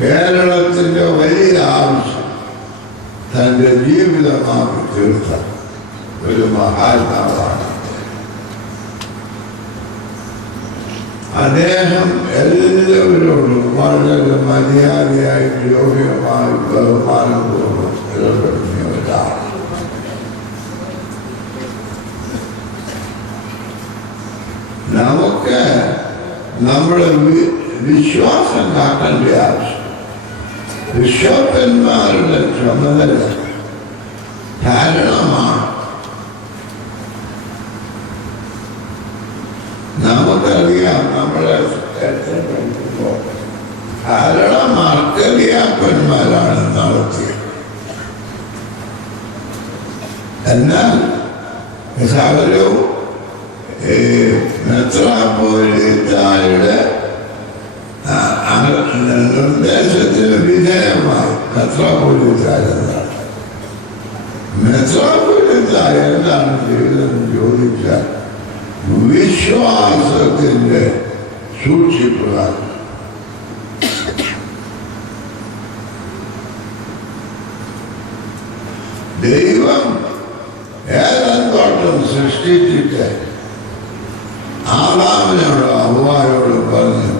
കേരളത്തിൻ്റെ വലിയ ആവശ്യം തൻ്റെ ജീവിതമാക്കി തീർത്ത ഒരു മഹാത്മാവാണ് അദ്ദേഹം. എല്ലാവരോടും വളരെ മര്യാദയായി യോഗ്യമായി ബഹുമാനപൂർവ്വം ഇടപെടുന്ന ഒരാളാണ്. നമുക്ക് നമ്മുടെ വിശ്വാസം കാക്കേണ്ട ആവശ്യം. വിശ്വപ്പന്മാരുടെ ചുമതല ധാരണമാണ്. നമുക്കറിയാം, നമ്മളെ ധാരണം മാർക്കലിയാപ്പന്മാരാണ് നടത്തിയത്. എന്നാൽ സകലവും മെത്രാപ്പോലീത്തായുടെ നിർദ്ദേശത്തിന് വിധേയമായി മെത്രാപ്പോലീത്താരെന്നാണ്. മെത്രാപ്പോലീത്തായ എന്താണ് ചെയ്തതെന്ന് ചോദിച്ചാൽ വിശ്വാസത്തിന്റെ സൂക്ഷിപ്പുകാരൻ. ദൈവം ഏതെന്തോട്ടം സൃഷ്ടിച്ചിട്ട് ആദാമിനോട് ഹവ്വായോട് പറഞ്ഞു,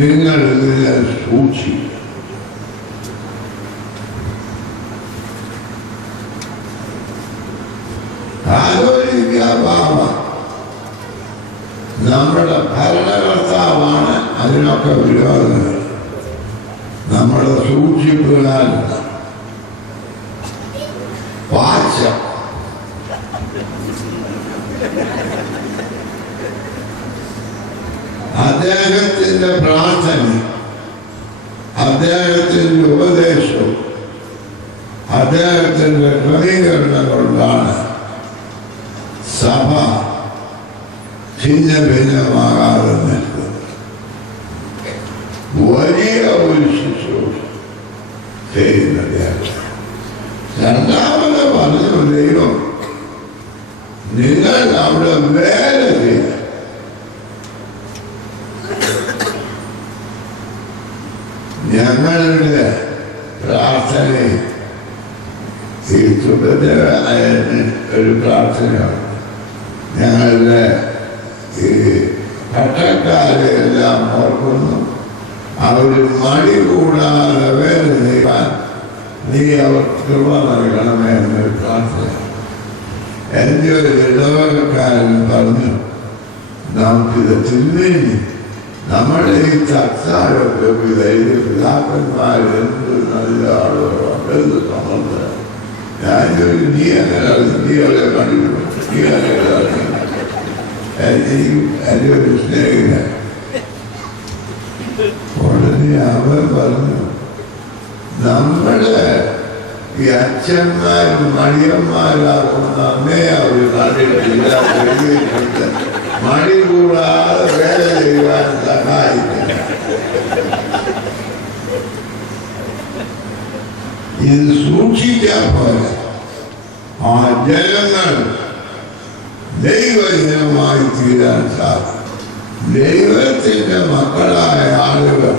നിങ്ങൾ ഇതിനെ സൂക്ഷിക്കും. ബാബ നമ്മുടെ ഭരണകർത്താവാണ്, അതിനൊക്കെ വിരോധങ്ങൾ. നമ്മുടെ സൂക്ഷിപ്പുകാരല്ല. വാച്ച അദ്ദേഹത്തിന്റെ പ്രാർത്ഥന, അദ്ദേഹത്തിന്റെ ഉപദേശവും അദ്ദേഹത്തിന്റെ ക്രമീകരണങ്ങളാണ് സഭ ഭിന്ന ഭിന്നമാകാതെ നിൽക്കുന്നത്. വലിയ ഒരു ശുശ്രൂഷ ചെയ്യുന്നത്. രണ്ടാമത് പറഞ്ഞു, ദൈവം നിങ്ങൾ അവിടെ വേല ചെയ്ത ഞങ്ങളുടെ പ്രാർത്ഥനയിൽ ഒരു പ്രാർത്ഥനയാണ്. ഞങ്ങളുടെ ഈ പട്ടക്കാരെ എല്ലാം ഓർക്കുന്നു, അവർ മടി കൂടാതെ വേല ചെയ്യാൻ നീ അവർ കൃപ നൽകണമേ എന്ന് പ്രാർത്ഥന. എൻ്റെ ഒരു ഇടവകക്കാരൻ പറഞ്ഞു, നമുക്കിത് തിരുമേനി നമ്മുടെ ഈ തക്സാരൊക്കെ പിതാക്കന്മാർ എന്ത് നല്ല ആളുകളാണ്, എന്ത് സമർദ്ദം. ഞാൻ ചോദിച്ചു, നീ അങ്ങനെ നീകളെ കണ്ടിട്ടുണ്ട്, നീ അങ്ങനെ എൻ്റെ ഒരു സ്നേഹിതൻ ഉടനെ അവൻ പറഞ്ഞു, നമ്മുടെ ഈ അച്ഛന്മാരും മടിയന്മാരാകുന്ന അമ്മയെ അവർ കണ്ടിട്ടില്ല, മടി കൂടാതെ വേല ചെയ്യുവാൻ സഹായിക്കില്ല. ഇത് സൂക്ഷിക്കാൻ പോലെ ആ ജനങ്ങൾ ദൈവജനമായി തീരാൻ സാധിക്കും. ദൈവത്തിൻ്റെ മക്കളായ ആളുകൾ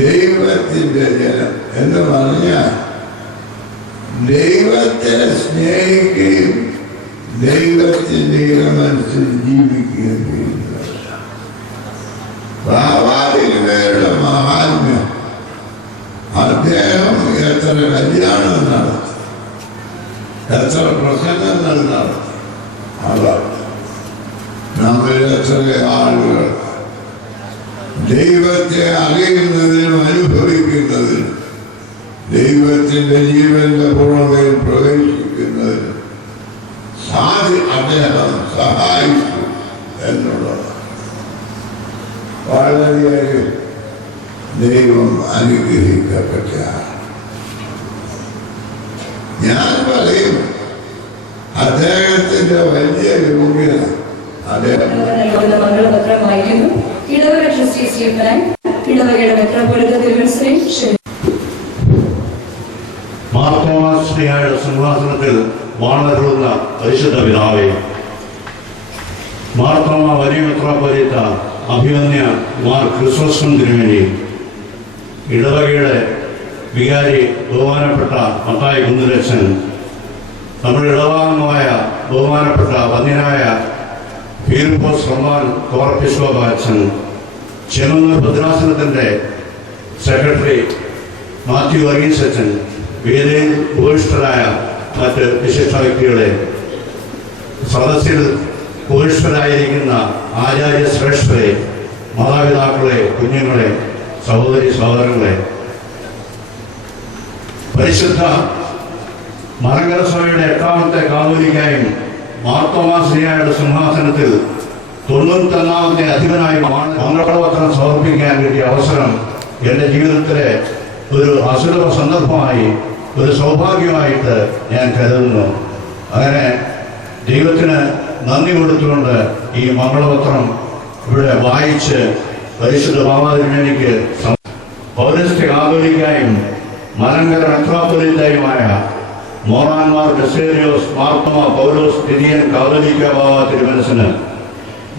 ദൈവത്തിൻ്റെ ജനം എന്ന് പറഞ്ഞാൽ ദൈവത്തെ സ്നേഹിക്കുകയും ദൈവത്തിൻ്റെ ഇടമനുസരിച്ച് ജീവിക്കുകയും ചെയ്യുന്നത്. ഭാവാതിരുമയുടെ മഹാത്മ്യം, അദ്ദേഹം എത്ര കല്യാണം നടത്തി, എത്ര പ്രസംഗങ്ങൾ നടത്തി, അതാണ് നമ്മൾ എത്ര ആളുകൾ ദൈവത്തെ അറിയുന്നതിനും അനുഭവിക്കുന്നതിനും ദൈവത്തിൻ്റെ ജീവന്റെ പൂർണ്ണതയിൽ പ്രവേശിക്കുന്നതിനും അദ്ദേഹം സഹായിച്ചു എന്നുള്ളതാണ്. വളരെയധികം ദൈവം അനുഗ്രഹിക്കപ്പെട്ട. ഞാൻ പറയും, അദ്ദേഹത്തിന്റെ വലിയ യോഗ്യത അദ്ദേഹം മംഗളപത്രമായിരുന്നു. ഇടവക ട്രസ്റ്റി സ്വീകരണം ഇടവകയുടെ മെത്രാപ്പൊലീത്ത തിരുമനസിനെയും ക്ഷണിച്ചു. മാർത്തോമാശ്രീയായുടെ സിംഹാസനത്തിൽ വാണരുളുന്ന പരിശുദ്ധ പിതാവേ, മാർത്തോമ വലിയ മെത്രാപ്പൊലീത്ത അഭിമന്യ മാർ ക്രിസ്മോസ്റ്റം തിരുമേനി, ഇടവകയുടെ വികാരി ബഹുമാനപ്പെട്ട മത്തായി കുഞ്ഞിലച്ചൻ, നമ്മുടെ ഇടവാംഗമായ ബഹുമാനപ്പെട്ട വന്യനായ ഫിലിപ്പോസ് റഹ്മാൻ കോർപ്പിസ്കോപ്പ അച്ഛൻ, ചെങ്ങന്നൂർ ഭദ്രാസനത്തിൻ്റെ സെക്രട്ടറി മാത്യു വർഗീസ് അച്ഛൻ, വേദിയിൽ ഉപവിഷ്ടരായ മറ്റ് വിശിഷ്ട വ്യക്തികളെ, സദസ്സിൽ ഉപവിഷ്ടരായിരിക്കുന്ന ആചാര്യ ശ്രേഷ്ഠരെ, മാതാപിതാക്കളെ, കുഞ്ഞുങ്ങളെ, സഹോദരി സഹോദരങ്ങളെ, പരിശുദ്ധ മലങ്കര സഭയുടെ 8ാമത്തെ കാതോലിക്കായും മാർത്തോമാശ്രീയായുടെ സിംഹാസനത്തിൽ 91ാമത്തെ അധിപനായി മംഗളപത്രം സമർപ്പിക്കാൻ കിട്ടിയ അവസരം എൻ്റെ ജീവിതത്തിലെ ഒരു അസുലഭ സന്ദർഭമായി, ഒരു സൗഭാഗ്യമായിട്ട് ഞാൻ കരുതുന്നു. അങ്ങനെ ദൈവത്തിന് നന്ദി കൊടുത്തുകൊണ്ട് ഈ മംഗളപത്രം ഇവിടെ വായിച്ച് പരിശുദ്ധ ബാബാതിരുമേനിക്ക് പൗരസ്ത്യ കാതോലിക്കായും മലങ്കര മെത്രാപ്പൊലീത്തയുമായ മോറാൻമാർ ബസേലിയോസ് മാർത്തോമ പൗലോസ് തിരിയൻ കാതോലിക്ക ബാബാ തിരുമനസിന്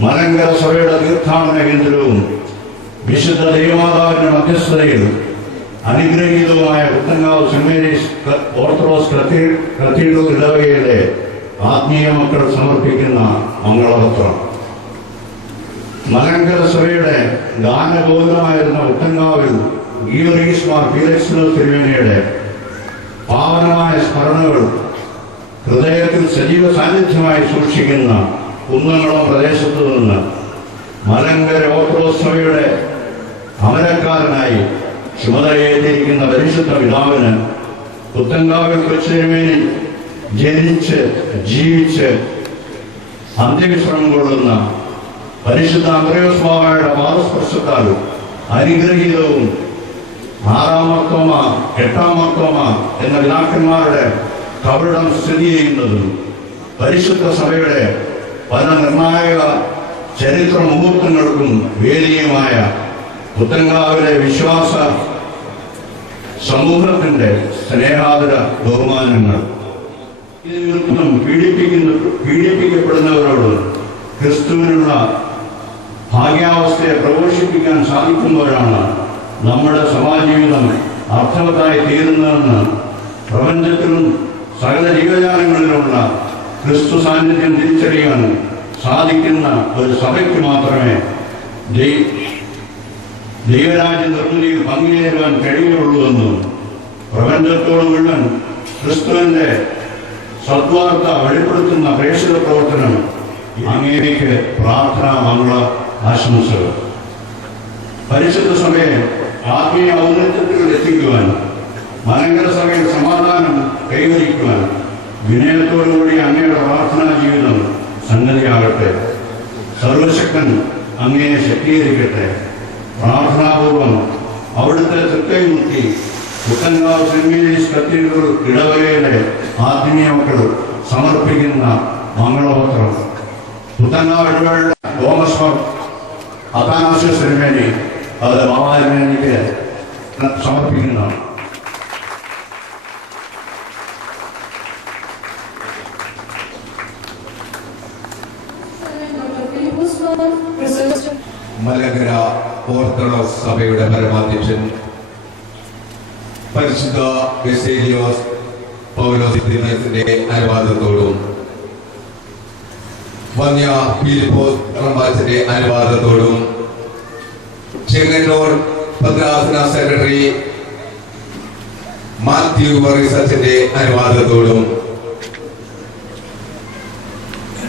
മലങ്കര സഭയുടെ തീർത്ഥാടന കേന്ദ്രവും വിശുദ്ധ ദൈവമാതാവിന്റെ മധ്യസ്ഥതയിൽ അനുഗ്രഹീതവുമായ Puthenkavu Saint Mary's Orthodox Cathedral ഇടവകയുടെ ആത്മീയ മക്കൾ സമർപ്പിക്കുന്ന മംഗളപത്രം. മലങ്കര സഭയുടെ ഗാനഗോപുരമായിരുന്ന പുത്തൻകാവിൽ ഗീവർഗീസ് മാർ ഫീലിക്സ് തിരുമേനിയുടെ പാവനമായ സ്മരണകൾ ഹൃദയത്തിൽ സജീവ സാന്നിധ്യമായി സൂക്ഷിക്കുന്ന കുന്നംകുളം പ്രദേശത്തു നിന്ന് മലങ്കര ഓർത്തഡോക്സ് സഭയുടെ അമരക്കാരനായി ചുമതലയേറ്റിരിക്കുന്ന പരിശുദ്ധ പിതാവിന് പുത്തൻകാവിൽ കൊച്ചുതിരുമേനി ജനിച്ച് ജീവിച്ച് അന്ത്യവിശ്രമം കൊള്ളുന്ന പരിശുദ്ധ അന്ത്രയോസ് ബാവയുടെ പാദസ്പർശത്താൽ അനുഗ്രഹീതവും 6ാം മാർത്തോമ 8ാം മാർത്തോമ എന്ന പിതാക്കന്മാരുടെ കബറിടം സ്ഥിതി ചെയ്യുന്നതും പരിശുദ്ധ സഭയുടെ പല നിർണായക ചരിത്ര മുഹൂർത്തങ്ങൾക്കും വേദിയുമായ പുത്തൻകാവിലെ വിശ്വാസ സമൂഹത്തിന്റെ സ്നേഹാദര ബഹുമാനങ്ങൾ. ഇതിൽ പീഡിപ്പിക്കപ്പെടുന്നവരോട് ക്രിസ്തുവിനുള്ള ഭാഗ്യാവസ്ഥയെ പ്രഘോഷിപ്പിക്കാൻ സാധിക്കുമ്പോഴാണ് നമ്മുടെ സമാജീവിതം അർത്ഥവത്തായി തീരുന്നതെന്ന് പ്രപഞ്ചത്തിലും സകല ജീവജാലങ്ങളിലുള്ള ക്രിസ്തു സാന്നിധ്യം തിരിച്ചറിയാൻ സാധിക്കുന്ന ഒരു സഭയ്ക്ക് മാത്രമേ ദൈവരാജ്യ നിർമ്മിതിയിൽ പങ്കുചേരുവാൻ കഴിയുള്ളൂവെന്നും പ്രപഞ്ചത്തോട് മുഴുവൻ ക്രിസ്തുവിന്റെ സദ്വാർത്ത വെളിപ്പെടുത്തുന്ന പ്രേക്ഷിത പ്രവർത്തനം അങ്ങേക്ക് പ്രാർത്ഥന മംഗള ആശംസകൾ. പരിശുദ്ധ സഭയെ ആത്മീയ ഔന്നത്യത്തിൽ എത്തിക്കുവാൻ, മലങ്കര സഭയിൽ സമാധാനം കൈവരിക്കുവാൻ വിനയത്തോടുകൂടി അങ്ങയുടെ പ്രാർത്ഥനാ ജീവിതം സംഗതിയാകട്ടെ. സർവശക്തൻ അങ്ങയെ ശക്തീകരിക്കട്ടെ. പ്രാർത്ഥനാപൂർവം അവിടുത്തെ തൃക്കൈമുട്ടി പുത്തൻകാവ് സെന്റ് മേരീസ് കത്തീഡ്രൽ ഇടവകയിലെ ആത്മീയ മക്കൾ സമർപ്പിക്കുന്ന മംഗളപത്രം പുത്തൻകാവ് ഇടവകയുടെ തോമസ് മാർ അത്താനാസ്യോസ് തിരുമേനി അത് മാമാതിരുമേനിക്ക് സമർപ്പിക്കുന്നതാണ്. മലങ്കര ഓർത്തഡോക്സ് സഭയുടെ പരമാധ്യക്ഷൻ പരിശുദ്ധ ബസേലിയോസ് പൗലോസ് തിരുമേനിയുടെ അനുവാദത്തോടും വന്യ ഫിലിപ്പോസ് റമ്പാച്ചന്റെ അനുവാദത്തോടും ചെങ്ങന്നൂർ ഭദ്രാസന സെക്രട്ടറി മാത്യു വർഗീസച്ചന്റെ അനുവാദത്തോടും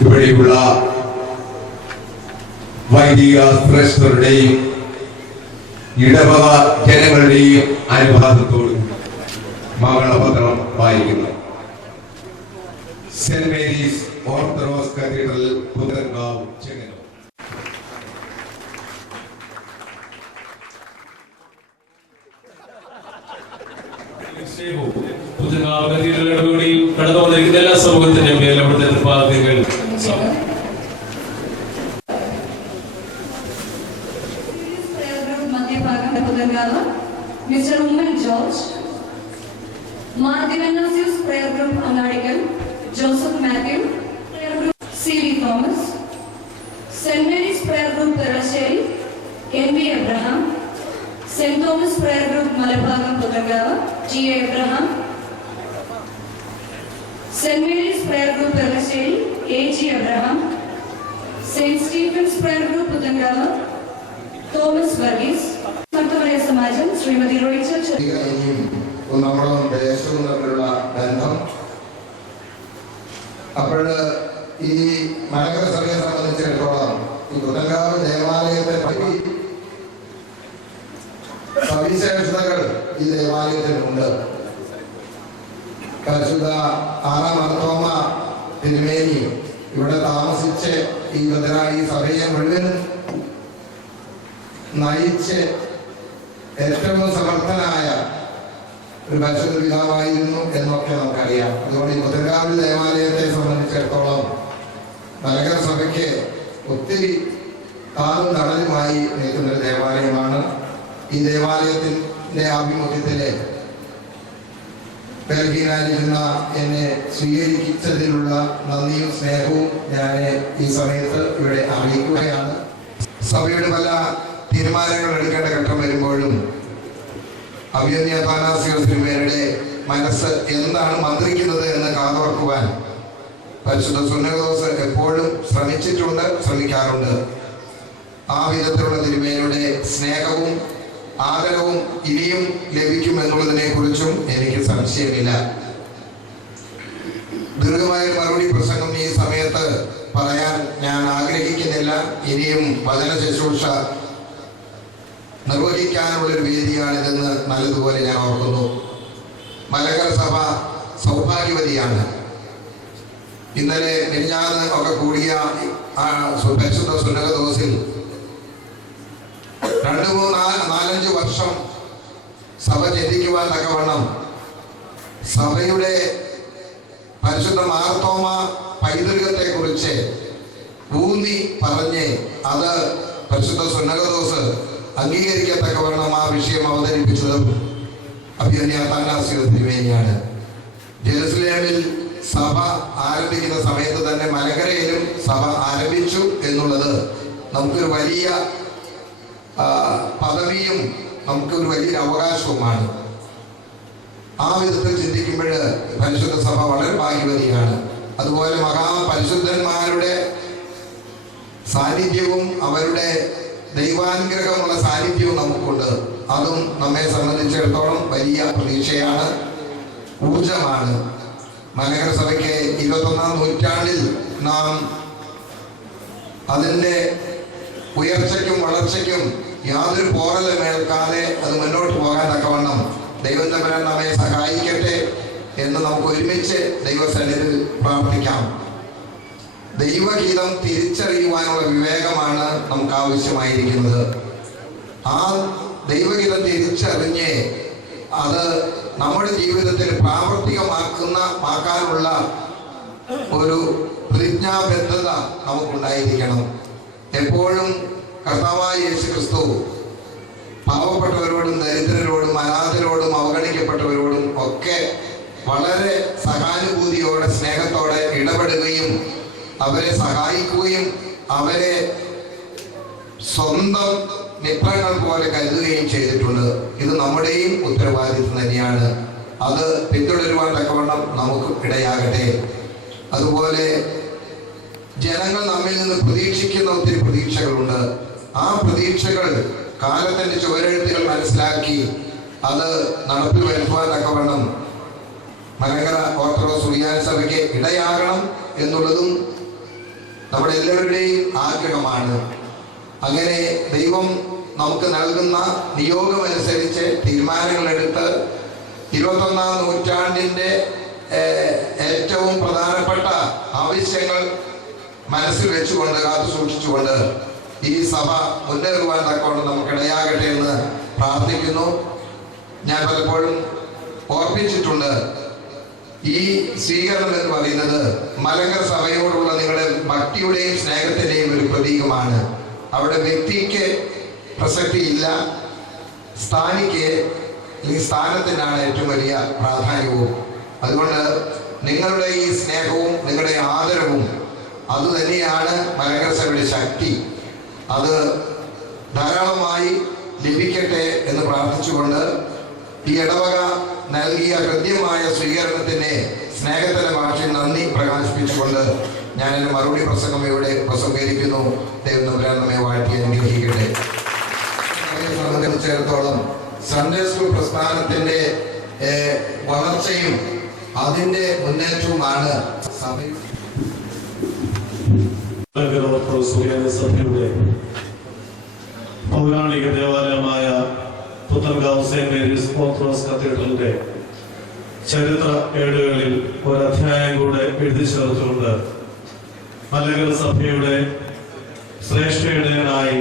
ഇവിടെയുള്ള വൈദിക ശ്രേഷ്ഠരുടെയും ഇടവക ജനങ്ങളുടെയും അനുവാദത്തോടും മംഗളപത്രം വായിക്കുന്നു. Saint Mary's Orthodox cathedral Puthenkavu Chengannur. Puthenkavu cathedral ഇടവകയിൽ കടന്നു വന്നിരിക്കുന്ന എല്ലാ സമൂഹത്തിന്റെയും പേരിൽ അവിടുത്തെ തൃപ്പാദങ്ങൾ Mr. Umman George, Mar Dionysius Prayer Group Anadical, Joseph Matthew, Prayer Group C.V. Thomas, St. Mary's Prayer Group Perasheri, N.B. Abraham, St. Thomas Prayer Group Malabhagam Putangava, G.A. Abraham, St. Mary's Prayer Group Perasheri, A.G. Abraham, St. Stephen's Prayer Group Putangava, Thomas Varghese, സമാജം ശ്രീമതി റോയിച്ചൽ നമ്മളും ദേശവും തമ്മിലുള്ള ബന്ധം. അപ്പോൾ ഈ മലങ്കര സഭയെ സംബന്ധിച്ചിടത്തോളം ഈ പുത്തൻകാവ് ദേവാലയത്തെ സവിശേഷതകൾ ഈ ദേവാലയത്തിനുണ്ട്. പരിശുദ്ധ ആറാം മാർത്തോമ തിരുമേനി ഇവിടെ താമസിച്ച് ഈ സഭയെ മുഴുവൻ നയിച്ച് ഏറ്റവും സമർത്ഥനായ ഒരു പരിശുദ്ധ പിതാവായിരുന്നു എന്നൊക്കെ നമുക്കറിയാം. അതുകൊണ്ട് ഈ പുത്തൻകാവ് ദേവാലയത്തെ സംബന്ധിച്ചിടത്തോളം മലങ്കര സഭയ്ക്ക് ഒത്തിരി താളും തണലുമായി നിൽക്കുന്നൊരു ദേവാലയമാണ്. ഈ ദേവാലയത്തിൻ്റെ ആഭിമുഖ്യത്തിലെ ബലഹീനായിരിക്കുന്ന എന്നെ സ്വീകരിച്ചതിലുള്ള നന്ദിയും സ്നേഹവും ഞാൻ ഈ സമയത്ത് ഇവിടെ അറിയിക്കുകയാണ്. സഭയുടെ പല തീരുമാനങ്ങൾ എടുക്കേണ്ട ഘട്ടം വരുമ്പോഴും അഭിമന്യ അത്താനാസ്യോസ് തിരുമേനിയുടെ മനസ്സ് എന്താണ് മന്ത്രിക്കുന്നത് എന്ന് കാതോർക്കുവാൻ പരിശുദ്ധ സുന്നകദോസ് എപ്പോഴും ശ്രമിക്കാറുണ്ട്. ആ വിധത്തിലുള്ള തിരുമേനിയുടെ സ്നേഹവും ആദരവും ഇനിയും ലഭിക്കുമെന്നുള്ളതിനെ കുറിച്ചും എനിക്ക് സംശയമില്ല. ദീർഘമായ മറുപടി പ്രസംഗം ഈ സമയത്ത് പറയാൻ ഞാൻ ആഗ്രഹിക്കുന്നില്ല. ഇനിയും വചന ശുശ്രൂഷ നിർവഹിക്കാനുള്ളൊരു വേദിയാണിതെന്ന് നല്ലതുപോലെ ഞാൻ ഓർക്കുന്നു. മലങ്കര സഭ സൗഭാഗ്യവതിയാണ്. ഇന്നലെ മിനിഞ്ഞാന്ന് ഒക്കെ കൂടിയ പരിശുദ്ധ സുന്നകദോസിൽ 2-4-5 വർഷം സഭ ചിന്തിക്കുവാൻ തക്കവണ്ണം സഭയുടെ പരിശുദ്ധ മാർത്തോമ പൈതൃകത്തെ കുറിച്ച് ഊന്നി പറഞ്ഞ് അത് പരിശുദ്ധ സുന്നകദോസ് അംഗീകരിക്കത്തക്കവണ്ണം ആ വിഷയം അവതരിപ്പിച്ചതും അഭിമന്യ അത്താനാസ്യോസ് തിരുമേനിയാണ്. ജെറുസലേമിൽ സഭ ആരംഭിക്കുന്ന സമയത്ത് തന്നെ മലങ്കരയിലും സഭ ആരംഭിച്ചു എന്നുള്ളത് നമുക്കൊരു വലിയ പദവിയും നമുക്കൊരു വലിയൊരു അവകാശവുമാണ്. ആ വിധത്തിൽ ചിന്തിക്കുമ്പോൾ പരിശുദ്ധ സഭ വളരെ ഭാഗ്യവതിയാണ്. അതുപോലെ മഹാപരിശുദ്ധന്മാരുടെ സാന്നിധ്യവും അവരുടെ ദൈവാനുഗ്രഹമുള്ള സാന്നിധ്യവും നമുക്കുണ്ട്. അതും നമ്മെ സംബന്ധിച്ചിടത്തോളം വലിയ പ്രതീക്ഷയാണ്, ഊർജമാണ്. മലങ്കര സഭയ്ക്ക് 21-ാം നൂറ്റാണ്ടിൽ നാം അതിൻ്റെ ഉയർച്ചയ്ക്കും വളർച്ചയ്ക്കും യാതൊരു പോറലും ഏൽക്കാതെ അത് മുന്നോട്ട് പോകാൻ തക്കവണ്ണം ദൈവം തമ്പുരാൻ നമ്മെ സഹായിക്കട്ടെ എന്ന് നമുക്ക് ഒരുമിച്ച് ദൈവസന്നിധിയിൽ പ്രാർത്ഥിക്കാം. ദൈവഗീതം തിരിച്ചറിയുവാനുള്ള വിവേകമാണ് നമുക്ക് ആവശ്യമായിരിക്കുന്നത്. ആ ദൈവഗീതം തിരിച്ചറിഞ്ഞ് അത് നമ്മുടെ ജീവിതത്തിൽ പ്രാവർത്തികമാക്കാനുള്ള ഒരു പ്രതിജ്ഞാബദ്ധത നമുക്കുണ്ടായിരിക്കണം. എപ്പോഴും കർത്താവായ യേശു ക്രിസ്തു പാവപ്പെട്ടവരോടും ദരിദ്രരോടും അനാഥരോടും അവഗണിക്കപ്പെട്ടവരോടും ഒക്കെ വളരെ സഹാനുഭൂതിയോടെ സ്നേഹത്തോടെ ഇടപെടുകയും അവരെ സഹായിക്കുകയും അവരെ സ്വന്തം മിത്രങ്ങൾ പോലെ കരുതുകയും ചെയ്തിട്ടുണ്ട്. ഇത് നമ്മുടെയും ഉത്തരവാദിത്വം തന്നെയാണ്. അത് പിന്തുടരുവാൻ തക്കവണ്ണം നമുക്ക് ഇടയാകട്ടെ. അതുപോലെ ജനങ്ങൾ നമ്മിൽ നിന്ന് പ്രതീക്ഷിക്കുന്ന ഒത്തിരി പ്രതീക്ഷകളുണ്ട്. ആ പ്രതീക്ഷകൾ കാലത്തിന്റെ ചുവരെഴുത്തുകൾ മനസ്സിലാക്കി അത് നടപ്പിൽ വരുത്തുവാൻ തക്കവണ്ണം മലങ്കര ഓർത്തഡോക്സ് സുറിയാനി സഭയ്ക്ക് ഇടയാകണം എന്നുള്ളതും നമ്മുടെ എല്ലാവരുടെയും ആഗ്രഹമാണ്. അങ്ങനെ ദൈവം നമുക്ക് നൽകുന്ന നിയോഗമനുസരിച്ച് തീരുമാനങ്ങളെടുത്ത് 21-ാം നൂറ്റാണ്ടിൻ്റെ ഏറ്റവും പ്രധാനപ്പെട്ട ആവശ്യങ്ങൾ മനസ്സിൽ വെച്ചുകൊണ്ട് കാത്തു സൂക്ഷിച്ചുകൊണ്ട് ഈ സഭ മുന്നേറുവാൻ തക്കവണ്ണം നമുക്കിടയാകട്ടെ എന്ന് പ്രാർത്ഥിക്കുന്നു. ഞാൻ പലപ്പോഴും ഓർപ്പിച്ചിട്ടുണ്ട്, ഈ സ്വീകരണം എന്ന് പറയുന്നത് മലങ്കര സഭയോടുള്ള നിങ്ങളുടെ ഭക്തിയുടെയും സ്നേഹത്തിന്റെയും ഒരു പ്രതീകമാണ്. അവിടെ വ്യക്തിക്ക് പ്രസക്തിയില്ല, സ്ഥാനിക്ക് അല്ലെങ്കിൽ സ്ഥാനത്തിനാണ് ഏറ്റവും വലിയ പ്രാധാന്യവും. അതുകൊണ്ട് നിങ്ങളുടെ ഈ സ്നേഹവും നിങ്ങളുടെ ആദരവും അത് തന്നെയാണ് മലങ്കര സഭയുടെ ശക്തി. അത് ധാരാളമായി ലഭിക്കട്ടെ എന്ന് പ്രാർത്ഥിച്ചുകൊണ്ട് ഈ ഇടവക നൽകിയ ഹൃദ്യമായ സ്വീകരണത്തിന് സ്നേഹത്തിന്റെ ഭാഷയിൽ നന്ദി പ്രകാശിപ്പിച്ചുകൊണ്ട് ഞാൻ എൻ്റെ മറുപടി പ്രസംഗം ഇവിടെ പ്രസംഗിക്കുന്നു. ദൈവം തമ്പുരാൻ നമ്മെ വാഴ്ത്തി അനുഗ്രഹിക്കട്ടെ. സംബന്ധിച്ചിടത്തോളം സൺഡേ സ്കൂൾ പ്രസ്ഥാനത്തിന്റെ വളർച്ചയും അതിന്റെ മുന്നേറ്റവുമാണ് സഭയുടെ പൗരാണിക ദേവാലയമായ പുത്തൻകാവ് സെന്റ് മേരീസ് ഓർത്തഡോക്സ് കത്തീഡ്രലിന്റെ ചരിത്ര ഏടുകളിൽ ഒരധ്യായം കൂടെ എഴുതി ചേർത്തുകൊണ്ട് മലങ്കര സഭയുടെ ശ്രേഷ്ഠയിടയനായി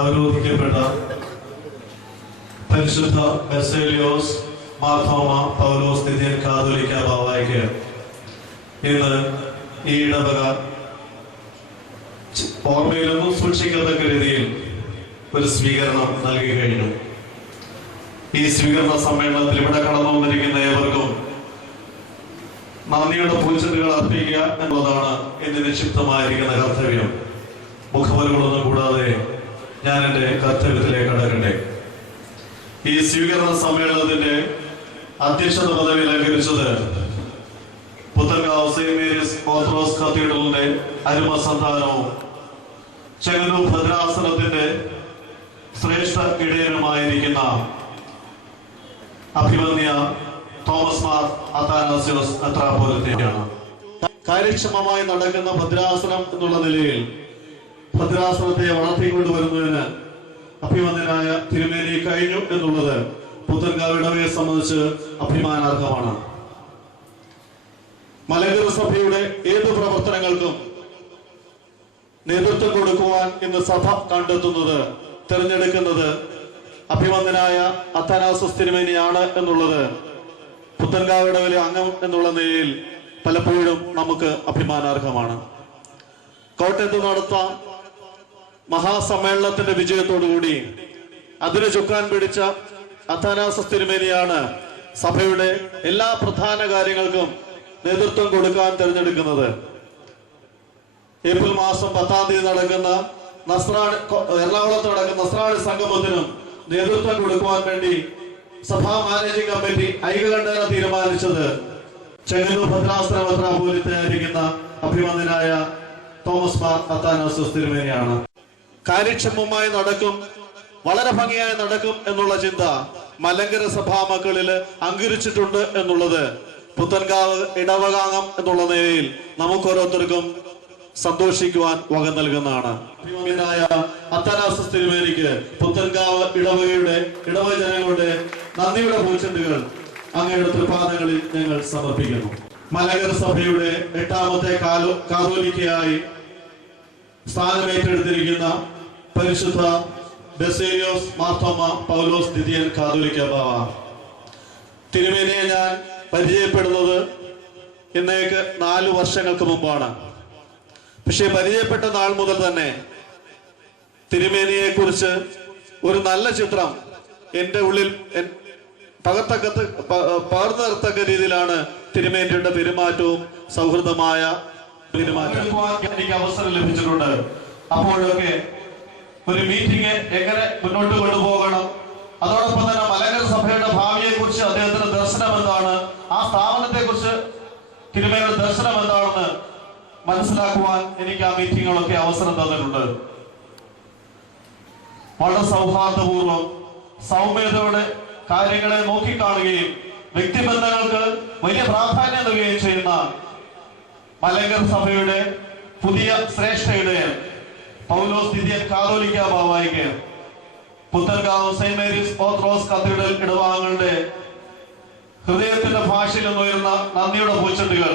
അവരോധിക്കപ്പെട്ട പരിശുദ്ധ ബസേലിയോസ് മാർത്തോമ പൗലോസ് നിത്യൻ കാതോലിക്ക ബാവായ്ക്ക് ഇന്ന് ഈ ഇടവക ഓർമ്മയിലൊന്നും സൂക്ഷിക്കത്തക്ക രീതിയിൽ ഒരു സ്വീകരണം നൽകി കഴിഞ്ഞു. ഈ സ്വീകരണ സമ്മേളനത്തിൽ ഇവിടെ കടന്നു വന്നിരിക്കുന്ന ഏവർക്കും നന്ദിയുടെ പൂച്ചെണ്ടുകൾ അർപ്പിക്കുക എന്നുള്ളതാണ് എന്റെ നിക്ഷിപ്തമായിരിക്കുന്ന കർത്തവ്യം. മുഖവരുകളൊന്നും കൂടാതെ ഞാൻ എൻ്റെ കർത്തവ്യത്തിലേക്ക് കടക്കട്ടെ. ഈ സ്വീകരണ സമ്മേളനത്തിന്റെ അധ്യക്ഷത പദവി അലങ്കരിച്ചത് പുത്തൻകാവ് സെന്റ് മേരീസ് ഓർത്തഡോക്സ് കത്തീഡ്രലിന്റെ അരുമ സന്താനവും ചെങ്ങന്നൂർ ഭദ്രാസനത്തിന്റെ ശ്രേഷ്ഠ ഇടയനുമായിരിക്കുന്ന അഭിമന്യ തോമസ് മാർ അത്താനാസ്യോസ് മെത്രാപ്പോലീത്തയാണ്. കാര്യക്ഷമമായി നടക്കുന്ന ഭദ്രാസനം എന്നുള്ള നിലയിൽ ഭദ്രാസനത്തെ വളർത്തിക്കൊണ്ടുവരുന്നതിന് അഭിമന്യനായ തിരുമേനി കഴിഞ്ഞു എന്നുള്ളത് പുത്തൻകാവ് ഇടവയെ സംബന്ധിച്ച് അഭിമാനാർഹമാണ്. മലങ്കര സഭയുടെ ഏത് പ്രവർത്തനങ്ങൾക്കും നേതൃത്വം കൊടുക്കുവാൻ ഇന്ന് സഭ കണ്ടെത്തുന്നത്, തിരഞ്ഞെടുക്കുന്നത് അഭിമന്യനായ അത്താനാസ്യോസ് തിരുമേനിയാണ് എന്നുള്ളത് പുത്തൻകാവ് ഇടവയിലെ അംഗം എന്നുള്ള നിലയിൽ പലപ്പോഴും നമുക്ക് അഭിമാനാർഹമാണ്. കോട്ടയത്ത് നടത്താൻ മഹാസമ്മേളനത്തിന്റെ വിജയത്തോടുകൂടി അതിന് ചുക്കാൻ പിടിച്ച അത്താനാസ്യോസ് തിരുമേനിയാണ് സഭയുടെ എല്ലാ പ്രധാന കാര്യങ്ങൾക്കും നേതൃത്വം കൊടുക്കാൻ തിരഞ്ഞെടുക്കുന്നത്. ഏപ്രിൽ മാസം 10-ാം തീയതി നടക്കുന്ന എറണാകുളത്ത് നടക്കുന്ന നസ്രാണി സംഗമത്തിനും നേതൃത്വം കൊടുക്കുവാൻ വേണ്ടി സഭാ മാനേജിംഗ് കമ്മിറ്റി ഐകകണ്ഠേന തീരുമാനിച്ചത് ചെങ്ങന്നൂർ ഭദ്രാസന മെത്രാപ്പോലീത്തയായിരിക്കുന്ന അഭിമന്യനായ തോമസ് മാർ അത്താനാസ്യോസ് തിരുമേനിയാണ്. കാര്യക്ഷമമായി നടക്കും, വളരെ ഭംഗിയായി നടക്കും എന്നുള്ള ചിന്ത മലങ്കര സഭാ മക്കളില് അങ്കുരിച്ചിട്ടുണ്ട് എന്നുള്ളത് പുത്തൻകാവ് ഇടവകാംഗം എന്നുള്ള നിലയിൽ നമുക്കോരോരുത്തർക്കും സന്തോഷിക്കുവാൻ വക നൽകുന്നതാണ്. അത്താനാസ് തിരുമേനിക്ക് പുത്തൻകാവ് ഇടവകയുടെ ഇടവജനങ്ങളുടെ നന്ദിയുടെ പൂച്ചെണ്ടുകൾ അങ്ങയുടെ തൃപാദങ്ങളിൽ ഞങ്ങൾ സമർപ്പിക്കുന്നു. മലങ്കര സഭയുടെ 8ാമത്തെ കാതോലിക്കയായി സ്ഥാനമേറ്റെടുത്തിരിക്കുന്ന പരിശുദ്ധ ബസേലിയോസ് മാർത്തോമ പൗലോസ് ദ്വിതീയൻ കാതോലിക്ക ബാവ തിരുമേനിയെ ഞാൻ പരിചയപ്പെടുന്നത് ഇന്നേക്ക് 4 വർഷങ്ങൾക്ക് മുമ്പാണ്. പക്ഷെ പരിചയപ്പെട്ട നാൾ മുതൽ തന്നെ തിരുമേനിയെ കുറിച്ച് ഒരു നല്ല ചിത്രം എൻ്റെ ഉള്ളിൽ പകർന്നു നിർത്തക്ക രീതിയിലാണ് തിരുമേനിയുടെ പെരുമാറ്റവും സൗഹൃദമായ പെരുമാറ്റം എനിക്ക് അവസരം ലഭിച്ചിട്ടുണ്ട്. അപ്പോഴൊക്കെ ഒരു മീറ്റിംഗ് എങ്ങനെ മുന്നോട്ട് കൊണ്ടുപോകണം, അതോടൊപ്പം തന്നെ മലങ്കര സഭയുടെ ഭാവിയെ കുറിച്ച് അദ്ദേഹത്തിന്റെ ദർശനം എന്താണ്, ആ സ്ഥാപനത്തെ കുറിച്ച് തിരുമേനിയുടെ ദർശനം എന്താണെന്ന് മനസ്സിലാക്കുവാൻ എനിക്ക് ആ മീറ്റിങ്ങുകളൊക്കെ അവസരം തന്നിട്ടുണ്ട്. വളരെ സൗഹാർദ്ദപൂർവ്വം സൗമ്യതയോടെ കാര്യങ്ങളെ നോക്കിക്കാണുകയും വ്യക്തിബന്ധങ്ങൾക്ക് വലിയ പ്രാധാന്യം നൽകുകയും ചെയ്യുന്ന മലങ്കര സഭയുടെ പുതിയ ശ്രേഷ്ഠ ഇടയൻ പൗലോസ് ദ്വിതീയൻ കാതോലിക്ക ബാവായ്ക്ക് Puthenkavu Saint Mary's Orthodox Cathedral ഇടവകങ്ങളുടെ ഹൃദയത്തിന്റെ ഭാഷയിൽ നിന്നുയർന്ന നന്ദിയുടെ പൂച്ചെണ്ടുകൾ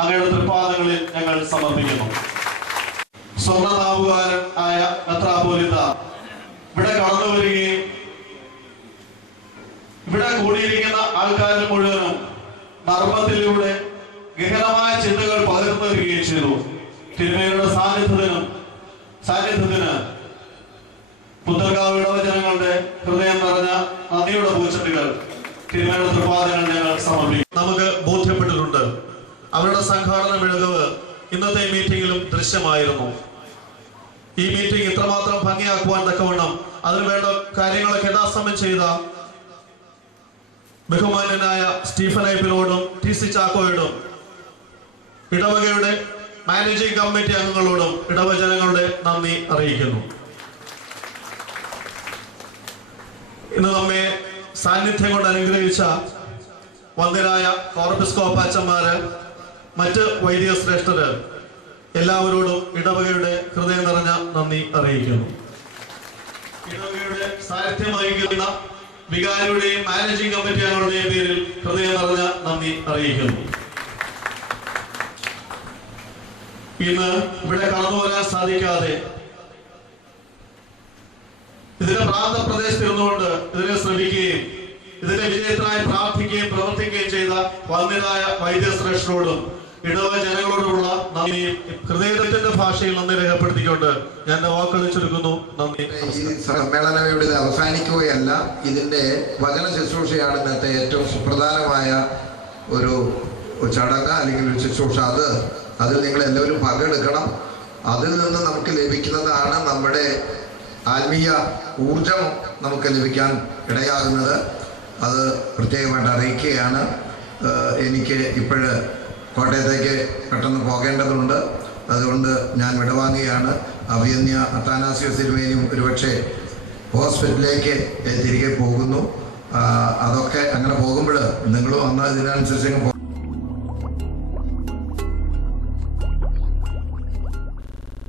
അങ്ങയുടെ തൃപ്പാദങ്ങളിൽ ഞങ്ങൾ സമർപ്പിക്കുന്നു. സ്വർണ്ണനാവുകാരൻ ആയ മെത്രാപ്പോലീത്ത ഇവിടെ കടന്നു വരികയും ഇവിടെ കൂടിയിരിക്കുന്ന ആൾക്കാരിൽ മുഴുവനും നർമ്മത്തിലൂടെ ഗഹനമായ ചിന്തകൾ പകർന്നു വരികയും ചെയ്തു. തിരുമേനിയുടെ സാന്നിധ്യത്തിന് പുത്തൻകാവ് ഇടവജനങ്ങളുടെ ഹൃദയം നിറഞ്ഞ നന്ദിയുടെ പൂച്ചെണ്ടുകൾ തിരുമേനിയുടെ തൃപ്പാദങ്ങൾ ഞങ്ങൾ സമർപ്പിക്കും. നമുക്ക് ബോധ്യപ്പെട്ടിട്ടുണ്ട് അവരുടെ സംഘാടന മികവ് ഇന്നത്തെ മീറ്റിംഗിലും ദൃശ്യമായിരുന്നു. ഈ മീറ്റിംഗ് ഇത്രമാത്രം ഭംഗിയാക്കുവാൻ തക്കവണ്ണം അതിനുവേണ്ട കാര്യങ്ങളൊക്കെ യഥാസമയം ചെയ്ത ബഹുമാന്യനായ സ്റ്റീഫൻ ഐപ്പിനോടും TC ചാക്കോയോടും ഇടവകയുടെ മാനേജിംഗ് കമ്മിറ്റി അംഗങ്ങളോടും ഇടവജനങ്ങളുടെ നന്ദി അറിയിക്കുന്നു. ഇന്ന് നമ്മെ സാന്നിധ്യം കൊണ്ട് അനുഗ്രഹിച്ച വന്ദനായ കോർപ്പിസ്കോപ്പ് അച്ഛന്മാര്, മറ്റ് വൈദിക ശ്രേഷ്ഠര് എല്ലാവരോടും ഇടവകയുടെ ഹൃദയം നിറഞ്ഞ നന്ദി അറിയിക്കുന്നു. ഇടവകയുടെ സാന്നിധ്യം വഹിക്കുന്ന വികാരിയുടെയും മാനേജിംഗ് കമ്മിറ്റി അംഗങ്ങളുടെയും പേരിൽ ഹൃദയം നിറഞ്ഞ നന്ദി അറിയിക്കുന്നു. ഇന്ന് ഇവിടെ കടന്നു വരാൻ സാധിക്കാതെ ഇതിന്റെ പ്രാന്തപ്രദേശത്ത് ഇരുന്നുകൊണ്ട് ഇതിനെ ശ്രമിക്കുകയും ഇതിന്റെ വിജയത്തിനായി പ്രാർത്ഥിക്കുകയും പ്രവർത്തിക്കുകയും ചെയ്ത വന്ദനായ വൈദ്യശ്രേഷ്ഠരോടും ഇടവക ജനങ്ങളോടുള്ള നന്ദിയും ഹൃദയത്തിന്റെ ഭാഷയിൽ നന്ദി രേഖപ്പെടുത്തിക്കൊണ്ട് ഞാൻ എന്റെ വാക്കുകൾ ചുരുക്കുന്നു. നന്ദി. ഈ സമ്മേളനം ഇവിടെ അവസാനിക്കുകയല്ല, ഇതിന്റെ വചന ശുശ്രൂഷയാണ് ഇന്നത്തെ ഏറ്റവും സുപ്രധാനമായ ഒരു ചടങ്ങ് അല്ലെങ്കിൽ ഒരു ശുശ്രൂഷ. അതിൽ നിങ്ങൾ എല്ലാവരും പങ്കെടുക്കണം. അതിൽ നിന്ന് നമുക്ക് ലഭിക്കുന്നതാണ് നമ്മുടെ ആത്മീയ ഊർജം നമുക്ക് ലഭിക്കാൻ ഇടയാകുന്നത്. അത് പ്രത്യേകമായിട്ട് അറിയിക്കുകയാണ്. എനിക്ക് ഇപ്പോഴ് കോട്ടയത്തേക്ക് പെട്ടെന്ന് പോകേണ്ടതുണ്ട്. അതുകൊണ്ട് ഞാൻ വിടവാങ്ങുകയാണ്. അഭിയന്യ അത്താനാസിയോസ് തിരുമേനിയും ഒരുപക്ഷെ ഹോസ്പിറ്റലിലേക്ക് തിരികെ പോകുന്നു. അതൊക്കെ അങ്ങനെ പോകുമ്പോൾ നിങ്ങളും അന്ന് ഇതിനനുസരിച്ച്